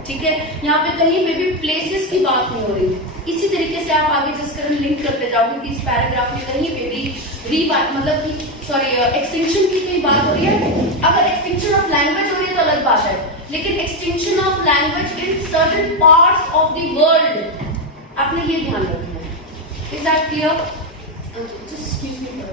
ठीक है, यहाँ पे कहीं पे भी प्लेसेस की बात नहीं हो रही। इसी तरीके से आप आगे जिस तरह लिंक करते जाओगे कि इस पैराग्राफ में कहीं पे भी मतलब कि एक्सटिंक्शन की कोई बात हो रही है। अगर एक्सटिंक्शन ऑफ लैंग्वेज हो रही है तो अलग बात है, लेकिन extinction of language in certain parts of the world, आपने ये ध्यान रखना है। Is that clear? Just excuse me for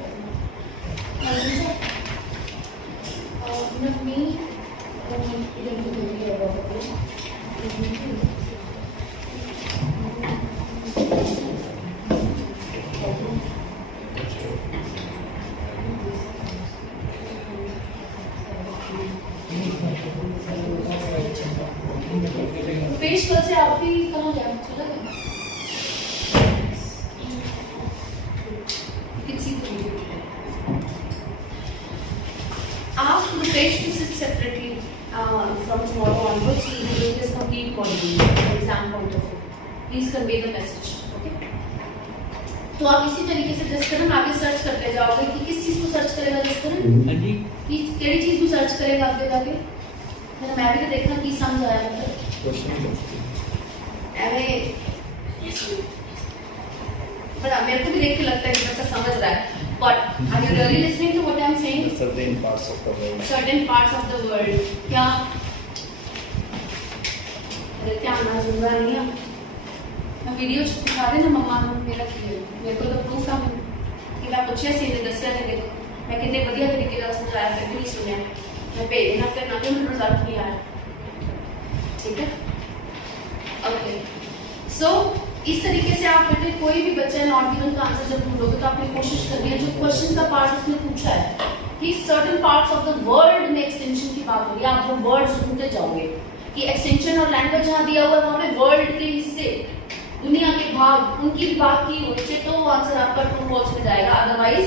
पेश कल से आप भी कहाँ गया? चला गया? Ask Rupesh to sit separately from tomorrow onwards. He will do this complete module from exam point of view. Please convey the message. Okay? तो आप इसी तरीके से जसकरण आगे सर्च करते जाओगे कि किस चीज को सर्च करेगा जसकरण? कि केड़ी चीज को सर्च करेगा आगे जाके? मैं भी तो देखना की समझ आया मतलब। अरे पता मेरे को भी देख के लगता है कि बच्चा समझ रहा है। But are you really listening to what I am saying? Certain parts of the world. Certain parts of the world. क्या? अरे क्या ना सुन रहा नहीं है? मैं वीडियो दिखा देना मम्मा मेरा की मेरे को तो प्रूफ है कि मैं पूछे सी ने दस्या ने देखो मैं कितने बढ़िया तरीके से समझाया फिर भी नहीं सुनया मैं भेज देना फिर ना क्यों रिजल्ट नहीं आया। ठीक है, ओके। सो इस तरीके से आप बेटे कोई भी बच्चा नॉट गिवन का आंसर जब ढूंढोगे तो आपने कोशिश करनी है जो क्वेश्चन का पार्ट उसने पूछा है कि certain parts of the world में एक्सटेंशन की बात हो रही है, आप वो वर्ड्स ढूंढते जाओगे कि एक्सटेंशन और लैंग्वेज जहाँ दिया हुआ है वहाँ पे वर्ल्ड के हिस्से दुनिया के भाग उनकी भी बात की हुई है तो वो आंसर आपका ट्रू फॉल्स में जाएगा, अदरवाइज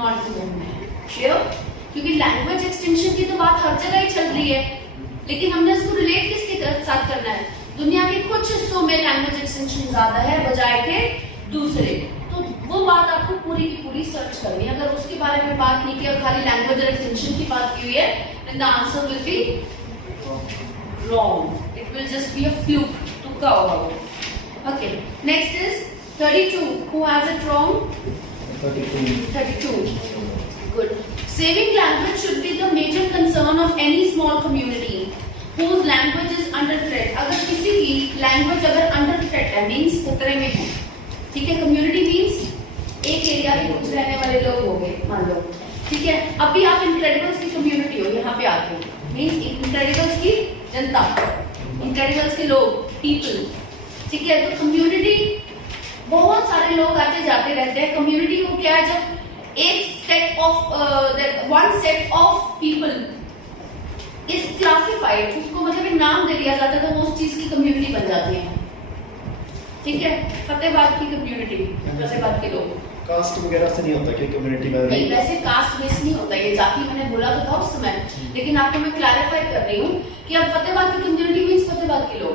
नॉट गिवन है। श्योर? क्योंकि लैंग्वेज एक्सटेंशन की तो बात हर जगह ही चल रही है, लेकिन हमने इसको रिलेट किसके साथ करना है? दुनिया के कुछ हिस्सों में लैंग्वेज एक्सटेंशन ज्यादा है बजाय के दूसरे, तो वो बात आपको पूरी की पूरी सर्च करनी है। अगर उसके बारे में बात नहीं की और खाली लैंग्वेज एक्सटेंशन की बात की हुई है then the answer will be wrong. It will just be a fluke. तुक्का होगा वो। Okay. Next is 32. Who has it wrong? 32. Good. Saving language should be the major concern of any small community whose language is under threat. अगर किसी की language अगर under threat है means खतरे में है, ठीक है? Community means एक एरिया के कुछ रहने वाले लोग हो गए मान लो, ठीक है? अभी आप इनक्रेडिबल्स की कम्युनिटी हो, यहाँ पे आते हो मीन्स इनक्रेडिबल्स की जनता, इनक्रेडिबल्स के लोग, पीपल, ठीक है? तो कम्युनिटी बहुत सारे लोग आते जाते रहते हैं। कम्युनिटी को क्या है? जब एक set of one set of people is classified, उसको मतलब एक नाम दे दिया जाता है तो वो उस चीज की कम्युनिटी बन जाती है, ठीक है? फतेहाबाद की कम्युनिटी, फतेहाबाद के लोग कास्ट वगैरह से नहीं होता कि कम्युनिटी में नहीं, वैसे कास्ट बेस नहीं होता, ये जाति मैंने बोला तो था उस समय, लेकिन आपको मैं क्लैरिफाई कर रही हूँ कि अब फतेहाबाद की कम्युनिटी मींस फतेहाबाद के लोग,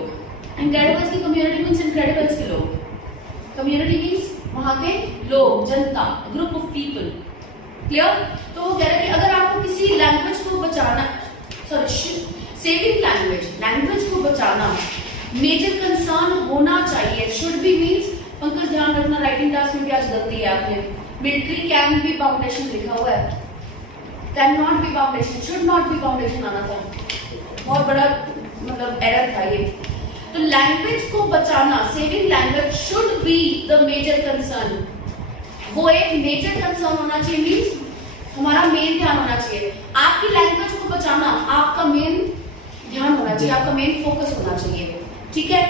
इनक्रेडिबल्स की कम्युनिटी मींस इनक्रेडिबल्स के लोग, कम्युनिटी मींस वहां के लोग, जनता, ग्रुप ऑफ पीपल। क्लियर? तो वो कह रहे हैं कि अगर आपको किसी लैंग्वेज को बचाना, सेविंग लैंग्वेज को बचाना मेजर कंसर्न होना चाहिए। शुड बी मींस पंकज ध्यान रखना राइटिंग टास्क में भी आज गलती है आपने, मिलिट्री कैन बी फाउंडेशन लिखा हुआ है, can not be foundation, should not be foundation आना था, बहुत बड़ा मतलब एरर था ये। तो लैंग्वेज को बचाना, saving language should be the major concern. वो एक मेजर कंसर्न होना चाहिए, मीन्स हमारा मेन ध्यान होना चाहिए। आपकी लैंग्वेज को बचाना आपका मेन ध्यान होना चाहिए, आपका मेन फोकस होना चाहिए, ठीक है।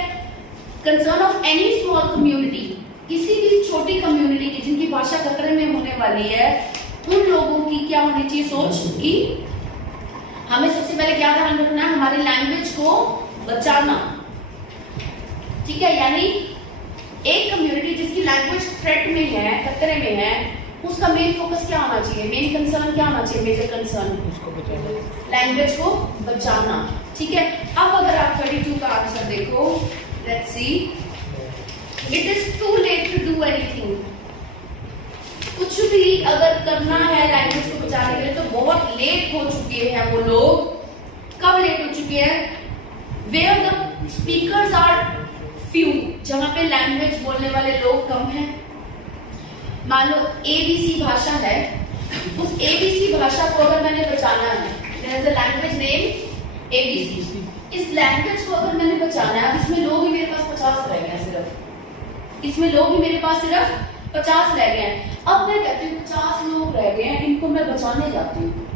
Concern of any small community, किसी भी छोटी कम्युनिटी की जिनकी भाषा खतरे में होने वाली है, उन लोगों की क्या होनी चाहिए सोच कि हमें सबसे पहले क्या ध्यान रखना है, हमारी लैंग्वेज को बचाना, ठीक है। यानी एक कम्युनिटी जिसकी लैंग्वेज थ्रेट में है, खतरे में है, उसका मेन फोकस क्या होना चाहिए, मेन कंसर्न क्या होना चाहिए, मेजर कंसर्न उसको बचाना, लैंग्वेज को बचाना, ठीक है। अब अगर आप 32 का आंसर देखो, let's see, it is too late to do anything. कुछ भी अगर करना है लैंग्वेज को बचाने के लिए तो बहुत लेट हो चुके हैं वो लोग। कब लेट हो चुके हैं, where the speakers are few, जहां पे लैंग्वेज बोलने वाले लोग कम हैं। मान लो एबीसी भाषा है, उस एबीसी भाषा को अगर मैंने बचाना है, there is a language name ABC, इस लैंग्वेज को अगर मैंने बचाना है, अब इसमें लोग ही मेरे पास 50 रह गए हैं, सिर्फ इसमें लोग ही मेरे पास सिर्फ 50 रह गए हैं। अब मैं कहती हूँ 50 लोग रह गए हैं, इनको मैं बचाने जाती हूँ,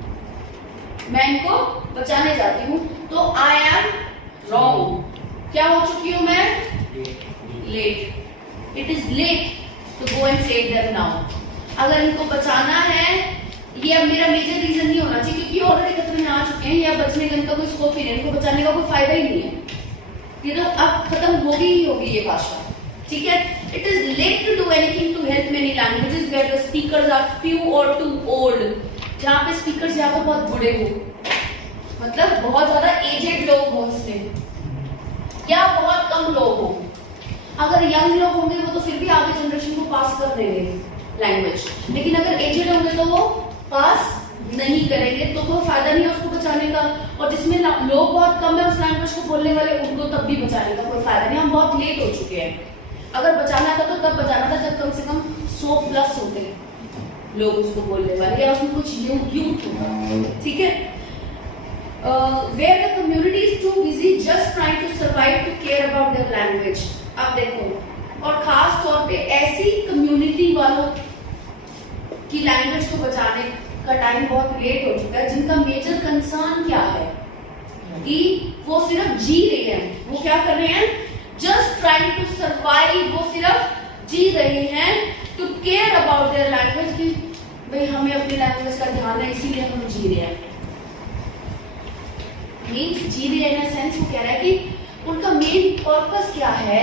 मैं इनको बचाने जाती हूँ, तो आई एम रॉन्ग। क्या हो चुकी हूँ मैं, late. It is late to go and save them now. अगर इनको बचाना है, ये अब मेरा मेजर रीजन नहीं होना चाहिए, क्योंकि ऑलरेडी खतरे में आ चुके हैं, या बचने का इनका कोई स्कोप ही नहीं, इनको बचाने का कोई फायदा ही नहीं है, ये तो अब खत्म होगी ही होगी ये भाषा, ठीक है। It is late to do anything to help many languages where the speakers are few और टू ओल्ड, जहाँ पे स्पीकर्स या तो बहुत बूढ़े हो, मतलब बहुत ज्यादा एजेड लोग हो इसमें, या बहुत कम लोग हो। अगर यंग लोग होंगे वो तो फिर भी आगे जनरेशन को पास कर देंगे लैंग्वेज, लेकिन अगर एजेड होंगे तो वो पास नहीं करेंगे, तो कोई फायदा नहीं है उसको बचाने का। और जिसमें लोग बहुत कम है उस लैंग्वेज को बोलने वाले, उनको तब भी बचाने का कोई फायदा नहीं, हम बहुत लेट हो चुके हैं। अगर बचाना था तो तब बचाना था जब कम से कम 100+ होते लोग उसको बोलने वाले, या उसमें कुछ यूथ होगा, ठीक है। Where the community is too busy just trying to survive to care about their language। अब देखो, और खास तौर पे ऐसी कम्युनिटी वालों की लैंग्वेज को बचाने का टाइम बहुत लेट हो चुका है, जिनका मेजर कंसर्न क्या है कि वो सिर्फ जी रहे हैं, वो क्या कर रहे हैं, जस्ट ट्राइंग टू सर्वाइव, वो सिर्फ जी रहे हैं, to care about their language, कि भाई हमें अपनी लैंग्वेज का ध्यान है इसीलिए हम जी रहे हैं। मीन्स जी रहे हैं सेंस, वो कह रहा है कि उनका मेन पर्पस क्या है,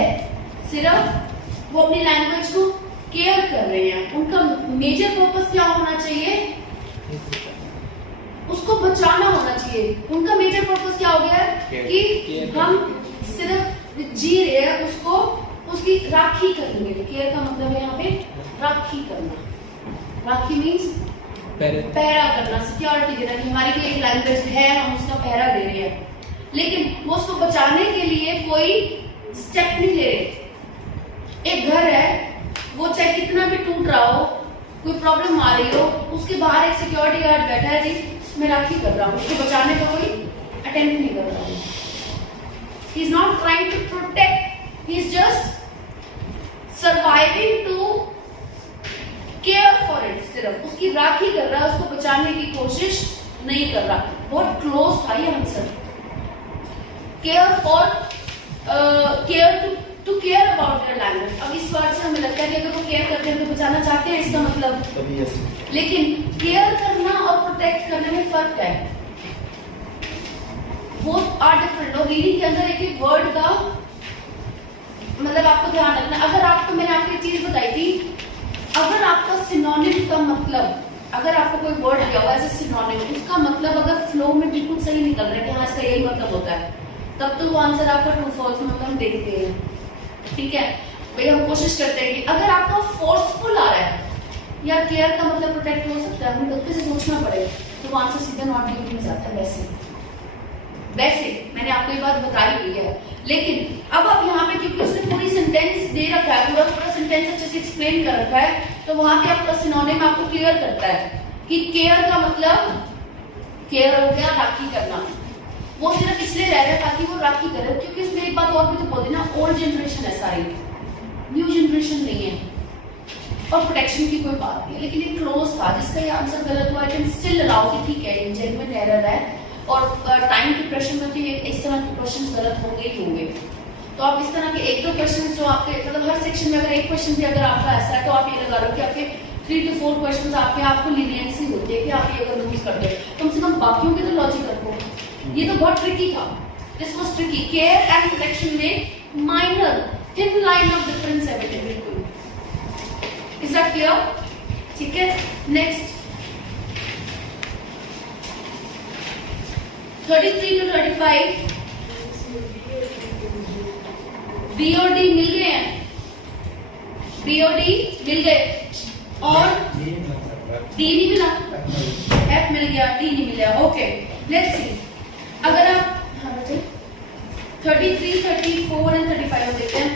सिर्फ वो अपनी लैंग्वेज को केयर कर रहे हैं। उनका मेजर पर्पस क्या होना चाहिए, उसको बचाना होना चाहिए। उनका मेजर पर्पस क्या हो गया कि हम सिर्फ जी रहे हैं, उसको उसकी राखी करेंगे। केयर का मतलब है यहाँ पे राखी करना। राखी मीन्स पहरा करना, सिक्योरिटी देना, कि हमारी भी एक लैंग्वेज है, हम उसका पहरा दे रहे हैं, लेकिन वो उसको बचाने के लिए कोई स्टेप नहीं ले रहे। एक घर है, वो चाहे कितना भी टूट रहा हो, कोई प्रॉब्लम आ रही हो, उसके बाहर एक सिक्योरिटी गार्ड बैठा है, जी मैं राखी कर रहा हूँ, उसको बचाने का कोई अटेम्प्ट नहीं कर रहा हूँ। He is not trying to protect, he is just surviving to care for it, सिर्फ उसकी राखी कर रहा है, उसको बचाने की कोशिश नहीं कर रहा। बहुत क्लोज था ये answer. Care for care to care about their language. अब इस वर्ड से हमें लगता है कि अगर वो केयर करते हैं तो बचाना चाहते हैं, इसका मतलब, लेकिन केयर करना और प्रोटेक्ट करने में फर्क है, वो आर डिफरेंट। और रीडिंग के अंदर एक एक वर्ड का मतलब आपको ध्यान रखना। अगर आपको, मैंने आपको एक चीज बताई थी, अगर आपका सिनोनिम का मतलब, अगर आपको कोई वर्ड दिया हुआ है सिनोनिम, उसका मतलब अगर फ्लो में बिल्कुल सही निकल रहा है कि हाँ इसका यही मतलब होता है, तब तो वो आंसर आपका ट्रू फॉल्स मतलब हम देखते हैं, ठीक है भाई। हम कोशिश करते हैं कि अगर आपका फोर्सफुल आ रहा है या केयर का मतलब प्रोटेक्ट हो सकता है, हमें गलती से सोचना पड़ेगा, तो वो आंसर सीधा नॉट गिवन में जाता है। वैसे मैंने आपको ये बात बताई हुई है, लेकिन अब आप यहाँ पे क्योंकि उसने पूरी सेंटेंस दे रखा है, पूरा सेंटेंस अच्छे से एक्सप्लेन कर रखा है, तो वहां पे आपका सिनोनिम आपको क्लियर करता है कि केयर का मतलब केयर हो गया राखी करना। वो सिर्फ इसलिए रह रहा है ताकि वो बात की करें, क्योंकि इसमें एक बात और भी तो बोल दी ना, ओल्ड जनरेशन है सारी, न्यू जनरेशन नहीं है, और प्रोटेक्शन की कोई बात नहीं है। लेकिन ये क्लोज था, जिसका ये आंसर गलत हुआ, आई कैन स्टिल अलाउ कि ठीक है, जेन्युइन एरर है, और टाइम के प्रेशर में तो ये इस तरह के क्वेश्चंस गलत होंगे ही होंगे। तो आप इस तरह के एक दो क्वेश्चंस जो आपके, मतलब हर सेक्शन में अगर एक क्वेश्चन भी अगर आपका ऐसा है, तो आप ये लगा लो कि आपके 3 to 4 क्वेश्चंस आपको लीनियंसी होती है कि आप ये अगर लूज करते हो, कम से कम बाकियों के तो लॉजिक रखो। ये तो बहुत ट्रिकी था, this was tricky. Care and protection में minor thin line of difference है बेटे, बिल्कुल। Is that clear? ठीक है, नेक्स्ट 33 to 35 बी और डी मिल गए हैं, बी और डी मिल गए, और डी नहीं मिला, एफ मिल गया, डी नहीं मिला। ओके, लेट्स सी, अगर आप 33, 34 एंड 35 देखते हैं,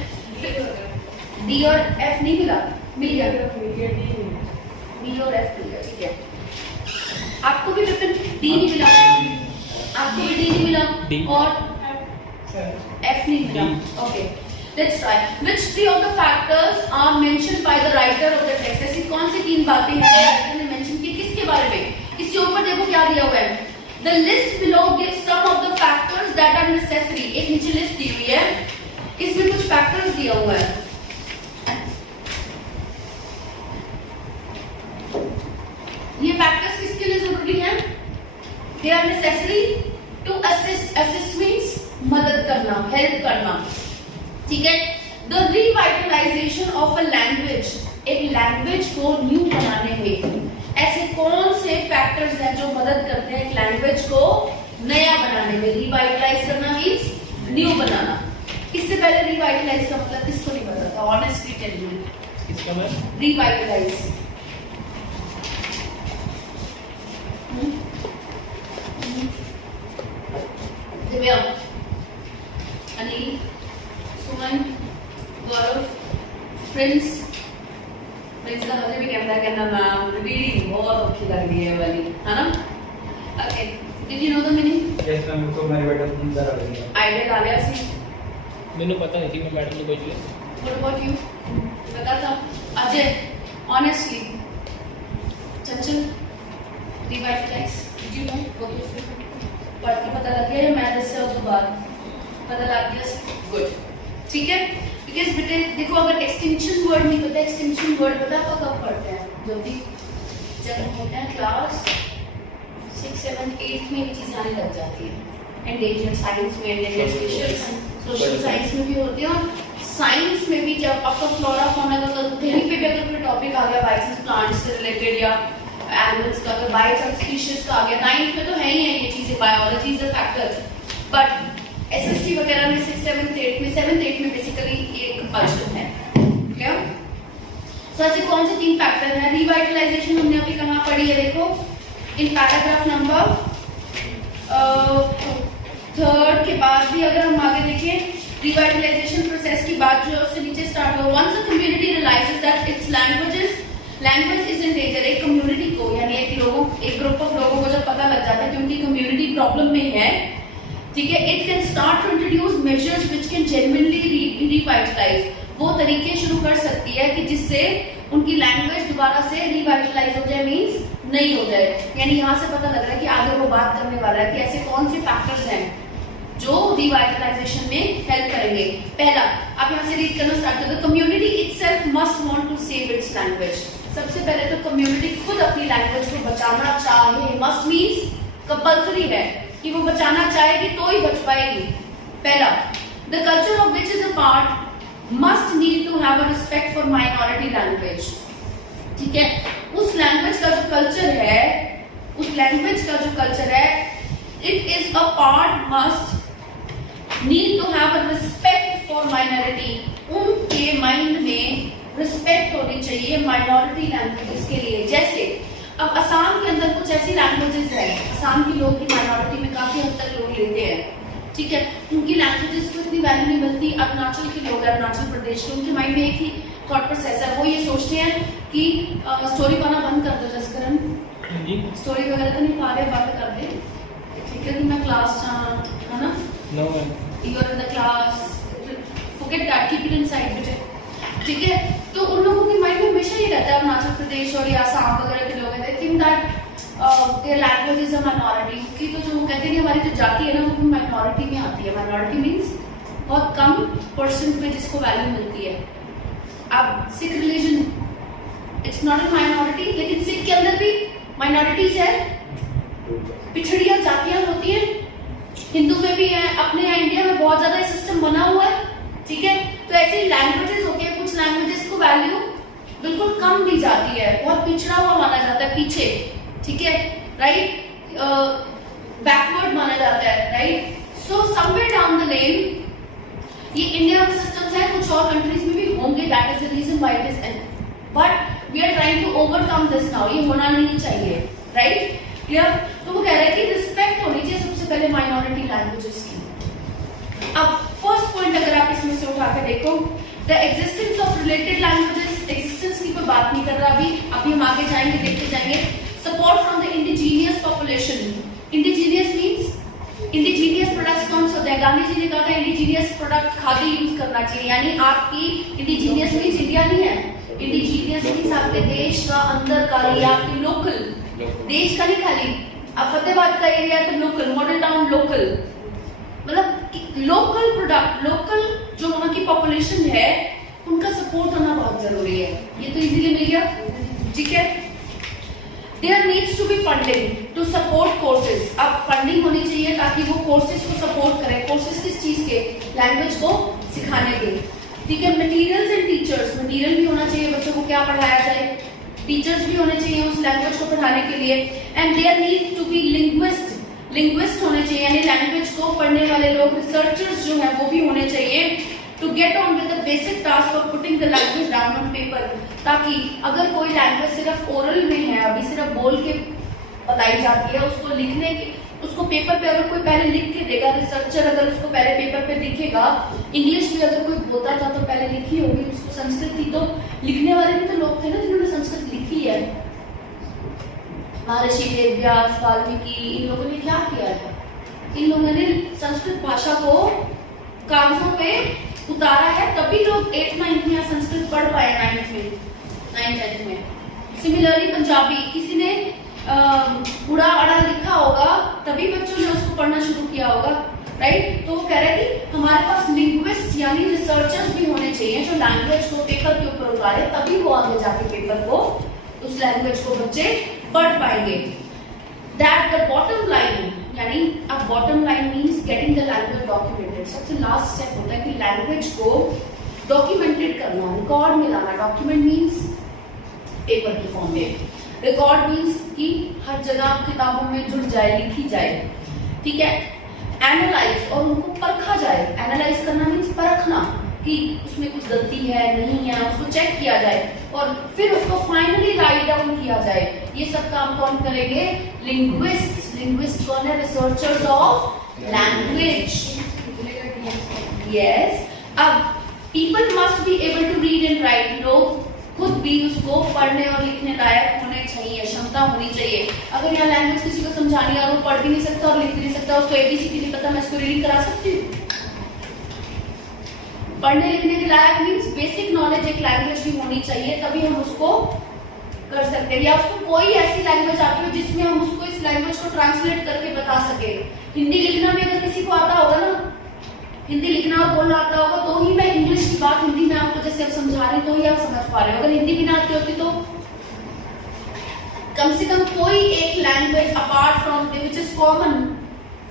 डी और एफ नहीं मिला, मिल गया, डी और एफ मिल गया, ठीक है। आपको भी डी नहीं मिला, आपको भी डी नहीं मिला, और एफ नहीं मिला। Okay, let's try. Which three of the factors are mentioned by the writer of the text? ऐसी कौन सी 3 बातें हैं राइटर ने मेंशन की, किसके बारे में? इसके ऊपर देखो क्या दिया हुआ है, the list below gives some of the factors that are necessary. एक नीचे लिस्ट दी हुई है, इसमें कुछ फैक्टर्स दिया हुआ है। ये फैक्टर्स किसके लिए जरूरी हैं? They are necessary to assist. Assist means मदद करना, हेल्प करना, ठीक है। The revitalisation of a language, एक लैंग्वेज को न्यू बनाने में ऐसे कौन से फैक्टर्स हैं जो मदद करते हैं एक लैंग्वेज को नया बनाने में? रिवाइटलाइज करना मींस न्यू बनाना। इससे पहले रिवाइटलाइज का मतलब किसको नहीं पता था? ऑनेस्टली टेल मी, किसका मतलब? रिवाइटलाइज दिव्या, अनिल, सुमन, गौरव, प्रिंस का मुझे भी कहना नाम रीडिंग बहुत अच्छी लग रही है वाली, है ना? Okay, did you know the meaning? Yes ma'am, तो मैं मैडम जरा आइडिया आ गया सी? मैंने पता नहीं थी, मैं मैडम को पूछ लिया। What about you? पता था? Ajay, honestly, Chanchal, revitalise, did you know? पढ़ के पता लग गया या मैं दस उसके बाद पता लग गया? गुड, ठीक है। बिकॉज बेटे देखो, अगर एक्सटेंशन वर्ड नहीं पता, एक्सटेंशन वर्ड पता आपको कब पढ़ते हैं? जब हम होते हैं क्लास 6, 7, 8 में ये चीज़ आने लग जाती है। एंडेंजर्ड साइंस में, एंडेंजर्ड स्पीशीज, सोशल साइंस में भी होती है, और साइंस में भी जब आपका फ्लोरा फौना का थ्योरी पे भी अगर कोई टॉपिक आ गया, बाय चांस प्लांट्स से रिलेटेड या एनिमल्स का, तो बाय चांस स्पीशीज का आ गया, 9th में तो है ही है ये चीज़ें, biology is a factor. But SST वगैरह में 6, 7, 8 में 7, 8 में बेसिकली ये कंपल्शन है, क्लियर? सो ऐसे कौन से 3 फैक्टर हैं? रिवाइटलाइजेशन हमने अभी कहाँ पढ़ी है, देखो इन पैराग्राफ नंबर 3 के बाद भी अगर हम आगे देखें, रिवाइटलाइजेशन प्रोसेस की बात जो है उससे नीचे स्टार्ट हो। Once a community realizes that its language is in danger, एक कम्युनिटी को यानी एक ग्रुप ऑफ लोगों को जब पता लग जाता है कि उनकी कम्युनिटी प्रॉब्लम में है, ठीक है, it can start to introduce measures which can genuinely revitalize, वो तरीके शुरू कर सकती है कि जिससे उनकी लैंग्वेज दोबारा से रिवाइटलाइज हो जाए, मींस नहीं हो जाए। यानी यहाँ से पता लग रहा है कि आगे वो बात करने वाला है कि ऐसे कौन से फैक्टर्स हैं जो रिवाइटलाइजेशन में हेल्प करेंगे। पहला, आप यहाँ से रीड करना स्टार्ट कर दो, community itself must want to save its language. सबसे पहले तो कम्युनिटी खुद अपनी लैंग्वेज को बचाना चाहे, मस्ट मींस कंपल्सरी है कि वो बचाना चाहेगी तो ही बच पाएगी। पहला, the culture of which is a part must need to have a respect for minority language, ठीक है। उस लैंग्वेज का जो कल्चर है, उस लैंग्वेज का जो कल्चर है, it is a part must need to have a respect for minority, उनके माइंड में रिस्पेक्ट होनी चाहिए माइनॉरिटी लैंग्वेजेस के लिए। जैसे अब असम के अंदर कुछ ऐसी लैंग्वेजेस है, असम के लोग की माइनॉरिटी में काफी हद तक लोग लेते हैं, ठीक है, उनकी लैंग्वेजेस को इतनी वैल्यू नहीं मिलती। अरुणाचल के लोग, अरुणाचल प्रदेश के, उनके माइंड में एक ही थॉट प्रोसेस है, वो ये सोचते हैं कि स्टोरी पाना बंद कर दो जसकरण, स्टोरी वगैरह तो नहीं पा रहे, बंद कर दे, ठीक है, कि मैं क्लास है ना, no ma'am. You are in the class, forget that, keep it inside बेटे, ठीक है। तो उन लोगों के माइंड में हमेशा ये रहता है, अरुणाचल प्रदेश और या आसाम वगैरह के लोग हैं, think that their language is a minority, कि तो जो कहते हैं कि हमारी जो जाति है ना वो माइनॉरिटी में आती है। माइनॉरिटी मीन्स बहुत कम परसेंट पे जिसको वैल्यू मिलती है। अब Sikh religion it's not a minority, लेकिन सिख के अंदर भी माइनॉरिटीज है, पिछड़ियां जातियां होती हैं, हिंदू में भी है, अपने यहाँ इंडिया में बहुत ज्यादा सिस्टम बना हुआ है, ठीक है। तो ऐसी लैंग्वेजेस होती है, कुछ लैंग्वेजेस को वैल्यू बिल्कुल कम दी जाती है, बहुत पिछड़ा हुआ माना जाता है, पीछे, ठीक है, राइट, बैकवर्ड माना जाता है, right. So somewhere down the lane ये इंडिया में सिस्टम्स है, कुछ और कंट्रीज में भी होंगे, that is the reason why it is end, but we are trying to overcome this now, ये होना नहीं चाहिए, राइट, क्लियर। तो वो कह रहे हैं कि रिस्पेक्ट होनी चाहिए सबसे पहले माइनॉरिटी लैंग्वेजेस की। अब फर्स्ट पॉइंट अगर आप इसमें से उठा के देखो, the existence of related languages, existence की कोई बात नहीं कर रहा अभी हम आगे जाएंगे, देखते जाएंगे। Support from the indigenous population, indigenous means indigenous products कौन से होते हैं, गांधी जी ने कहा था इंडिजीनियस प्रोडक्ट खादी यूज करना चाहिए, यानी आपकी इंडिजीनियस मीन्स इंडिया नहीं है, इंडिजीनियस मीन्स आपके देश का अंदर का, या आपके लोकल, देश का नहीं खाली, अब फतेहाबाद का एरिया है तो लोकल, मॉडल टाउन लोकल, मतलब लोकल प्रोडक्ट, लोकल जो वहां की पॉपुलेशन है उनका सपोर्ट होना बहुत जरूरी है। ये तो इजीली मिल गया, ठीक है। There needs to be funding to support courses, अब फंडिंग होनी चाहिए ताकि वो कोर्सेज को सपोर्ट करें। कोर्सेज किस चीज के, लैंग्वेज को सिखाने के, ठीक है। मटेरियल्स एंड टीचर्स, मटेरियल भी होना चाहिए, बच्चों को क्या पढ़ाया जाए, टीचर्स भी होने चाहिए उस लैंग्वेज को पढ़ाने के लिए। And there need to be linguist, linguist होने चाहिए, यानी लैंग्वेज को पढ़ने वाले लोग, रिसर्चर्स जो है वो भी होने चाहिए, to get on with the basic task of putting the language down on paper, ताकि अगर कोई लैंग्वेज सिर्फ ओरल में है, अभी सिर्फ बोल के बताई जाती है, उसको लिखने की, उसको पेपर पे अगर कोई पहले लिख के देगा, रिसर्चर अगर उसको पहले पेपर पे लिखेगा, इंग्लिश भी अगर कोई बोलता था तो पहले लिखी होगी, उसको संस्कृत थी तो लिखने वाले भी तो लोग थे ना जिन्होंने संस्कृत लिखी है, महर्षि वेदव्यास, वाल्मीकि, इन लोगों ने क्या किया है, इन लोगों ने संस्कृत भाषा को कागजों पे उतारा है, तभी लोग 8th 9th में संस्कृत पढ़ पाए, 9th 10th में। सिमिलरली पंजाबी, किसी ने उड़ा अड़ा लिखा होगा तभी बच्चों ने उसको पढ़ना शुरू किया होगा, राइट। तो वो कह रहे हैं कि हमारे पास लिंग्विस्ट यानी रिसर्चर्स भी होने चाहिए जो लैंग्वेज को पेपर के ऊपर उतारे, तभी वो आगे जाके पेपर को, उस लैंग्वेज को बच्चे पढ़ पाएंगे। दैट द बॉटम लाइन, यानी अब bottom line means getting the language documented, सबसे लास्ट स्टेप होता है कि लैंग्वेज को डॉक्यूमेंटेड करना, रिकॉर्ड में लाना। डॉक्यूमेंट मीन्स पेपर की फॉर्म में, रिकॉर्ड मीन्स कि हर जगह किताबों में जुड़ जाए, लिखी जाए, ठीक है। एनालाइज, और उनको परखा जाए, एनालाइज करना मीन्स परखना कि उसमें कुछ गलती है नहीं है, उसको चेक किया जाए और फिर उसको फाइनली राइट डाउन किया जाए। ये सब काम कौन करेंगे, लिंग्विस्ट। लिंग्विस्ट कौन है, रिसर्चर्स ऑफ लैंग्वेज, यस। अब people must be able to read and write, लोग खुद भी उसको पढ़ने और लिखने लायक होने चाहिए, क्षमता होनी चाहिए। अगर यहाँ लैंग्वेज किसी को समझानी है और वो पढ़ भी नहीं सकता और लिख भी नहीं सकता, उसको एबीसीडी नहीं पता, मैं इसको रीडिंग करा सकती हूँ। पढ़ने लिखने के लायक मीन्स बेसिक नॉलेज एक लैंग्वेज की होनी चाहिए, तभी हम उसको कर सकते हैं। या उसको कोई ऐसी लैंग्वेज आती हो जिसमें हम उसको इस लैंग्वेज को ट्रांसलेट करके बता सके। हिंदी लिखना भी अगर किसी को आता होगा ना, हिंदी लिखना और बोलना आता होगा तो ही मैं इंग्लिश की बात हिंदी में आपको जैसे अब समझा रही तो ही आप समझ पा रहे हो। अगर हिंदी भी ना आती होती तो कम से कम कोई एक language apart from which is common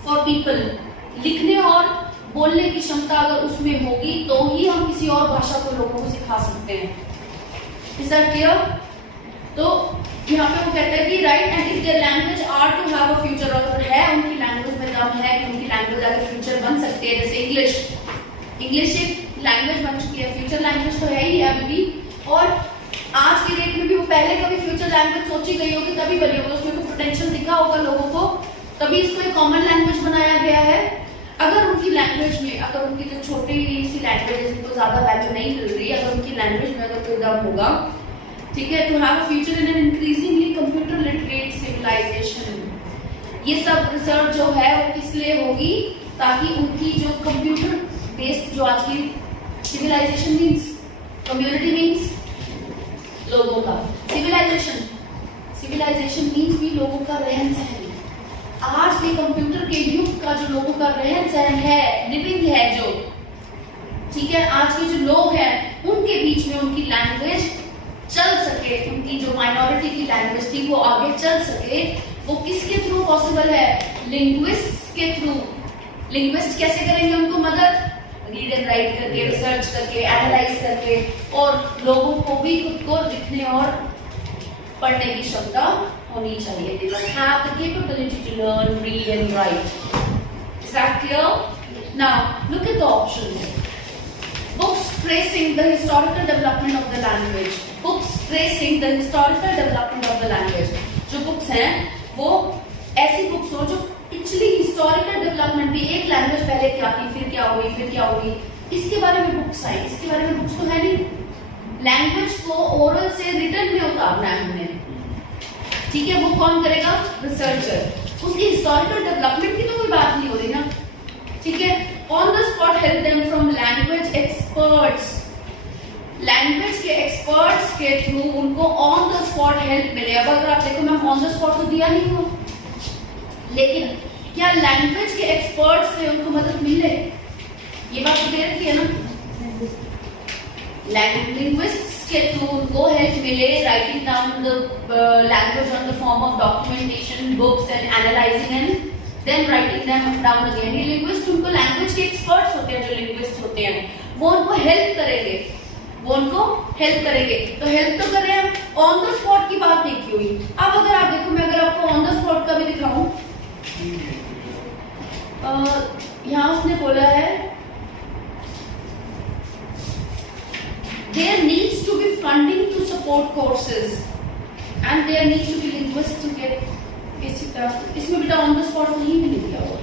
for people, लिखने और बोलने की क्षमता अगर उसमें होगी तो ही हम किसी और भाषा को लोगों को सिखा सकते हैं। Is that clear? तो यहाँ पे वो कहते हैं कि right and if their language are to have a future, अगर है उनकी लैंग्वेज में दम है कि उनकी लैंग्वेज आगे फ्यूचर बन सकती है, जैसे इंग्लिश, इंग्लिश एक लैंग्वेज बन चुकी है, फ्यूचर लैंग्वेज तो है ही है अभी भी, और आज के डेट में भी वो पहले कभी फ्यूचर लैंग्वेज सोची गई होगी तभी बनी होगी, उसमें कोई पोटेंशियल दिखा होगा लोगों को, तभी इसको एक कॉमन लैंग्वेज बनाया गया है। अगर उनकी लैंग्वेज में, अगर उनकी जो छोटी सी लैंग्वेज है जिनको ज्यादा वैल्यू नहीं मिल रही, अगर उनकी लैंग्वेज में अगर कोई दम होगा, ठीक है, to have a future in an increasingly computer literate civilization. ये सब रिसर्च जो है वो किस लिए होगी, ताकि उनकी जो कंप्यूटर बेस्ड जो आज की सिविलाइजेशन मीन्स कम्युनिटी मीन्स लोगों का सिविलाइजेशन मीन्स भी लोगों का रहन सहन। आज के कंप्यूटर के युग का जो लोगों का रहन सहन है, लिविंग है जो, ठीक है, आज के जो लोग हैं उनके बीच में उनकी लैंग्वेज चल सके, उनकी जो माइनॉरिटी की लैंग्वेज थी वो आगे चल सके, वो किसके थ्रू पॉसिबल है? लिंग्विस्ट के थ्रू। लिंग्विस्ट कैसे करेंगे उनको मदद? रीड एंड राइट करके, रिसर्च करके, एनालाइज करके, और लोगों को भी खुद को लिखने और पढ़ने की क्षमता होनी चाहिए। They must have the capability to learn, read and write. Is that clear? Now, look at the options. Books tracing the historical development of the language. Books tracing the historical development of the language. जो books हैं, वो ऐसी books हो जो पिछली historical development भी, एक language पहले क्या थी, फिर क्या हुई, फिर क्या हुई, इसके बारे में books आई। इसके बारे में books तो है नहीं। लैंग्वेज को ओरल से रिटन में उतारना है हमने, ठीक है। वो कौन करेगा? रिसर्चर। उसकी हिस्टोरिकल डेवलपमेंट की तो कोई बात नहीं हो रही ना, ठीक है। On the spot help them from language experts. Language के एक्सपर्ट्स के थ्रू उनको ऑन द स्पॉट हेल्प मिले। अब अगर आप देखो, मैं ऑन द स्पॉट तो दिया नहीं हूँ, लेकिन क्या लैंग्वेज के एक्सपर्ट्स से उनको मदद मिले? ये बात तो दे रखी है ना। लिंग्विस्ट्स के थ्रू उनको हेल्प मिले, writing down the language on the form of documentation, books and analyzing and then writing them down again. ये लिंग्विस्ट उनको लैंग्वेज के एक्सपर्ट्स होते हैं, जो लिंग्विस्ट होते हैं वो उनको हेल्प करेंगे, तो हेल्प तो कर रहे हैं। ऑन द स्पॉट की बात नहीं की हुई। अब अगर आप देखो, मैं अगर आपको ऑन द स्पॉट का भी दिखाऊं, यहाँ उसने बोला है there needs to be funding to support courses and there needs to be linguists to get basic tasks। इसमें बेटा ऑन द स्पॉट नहीं भी दिया हुआ,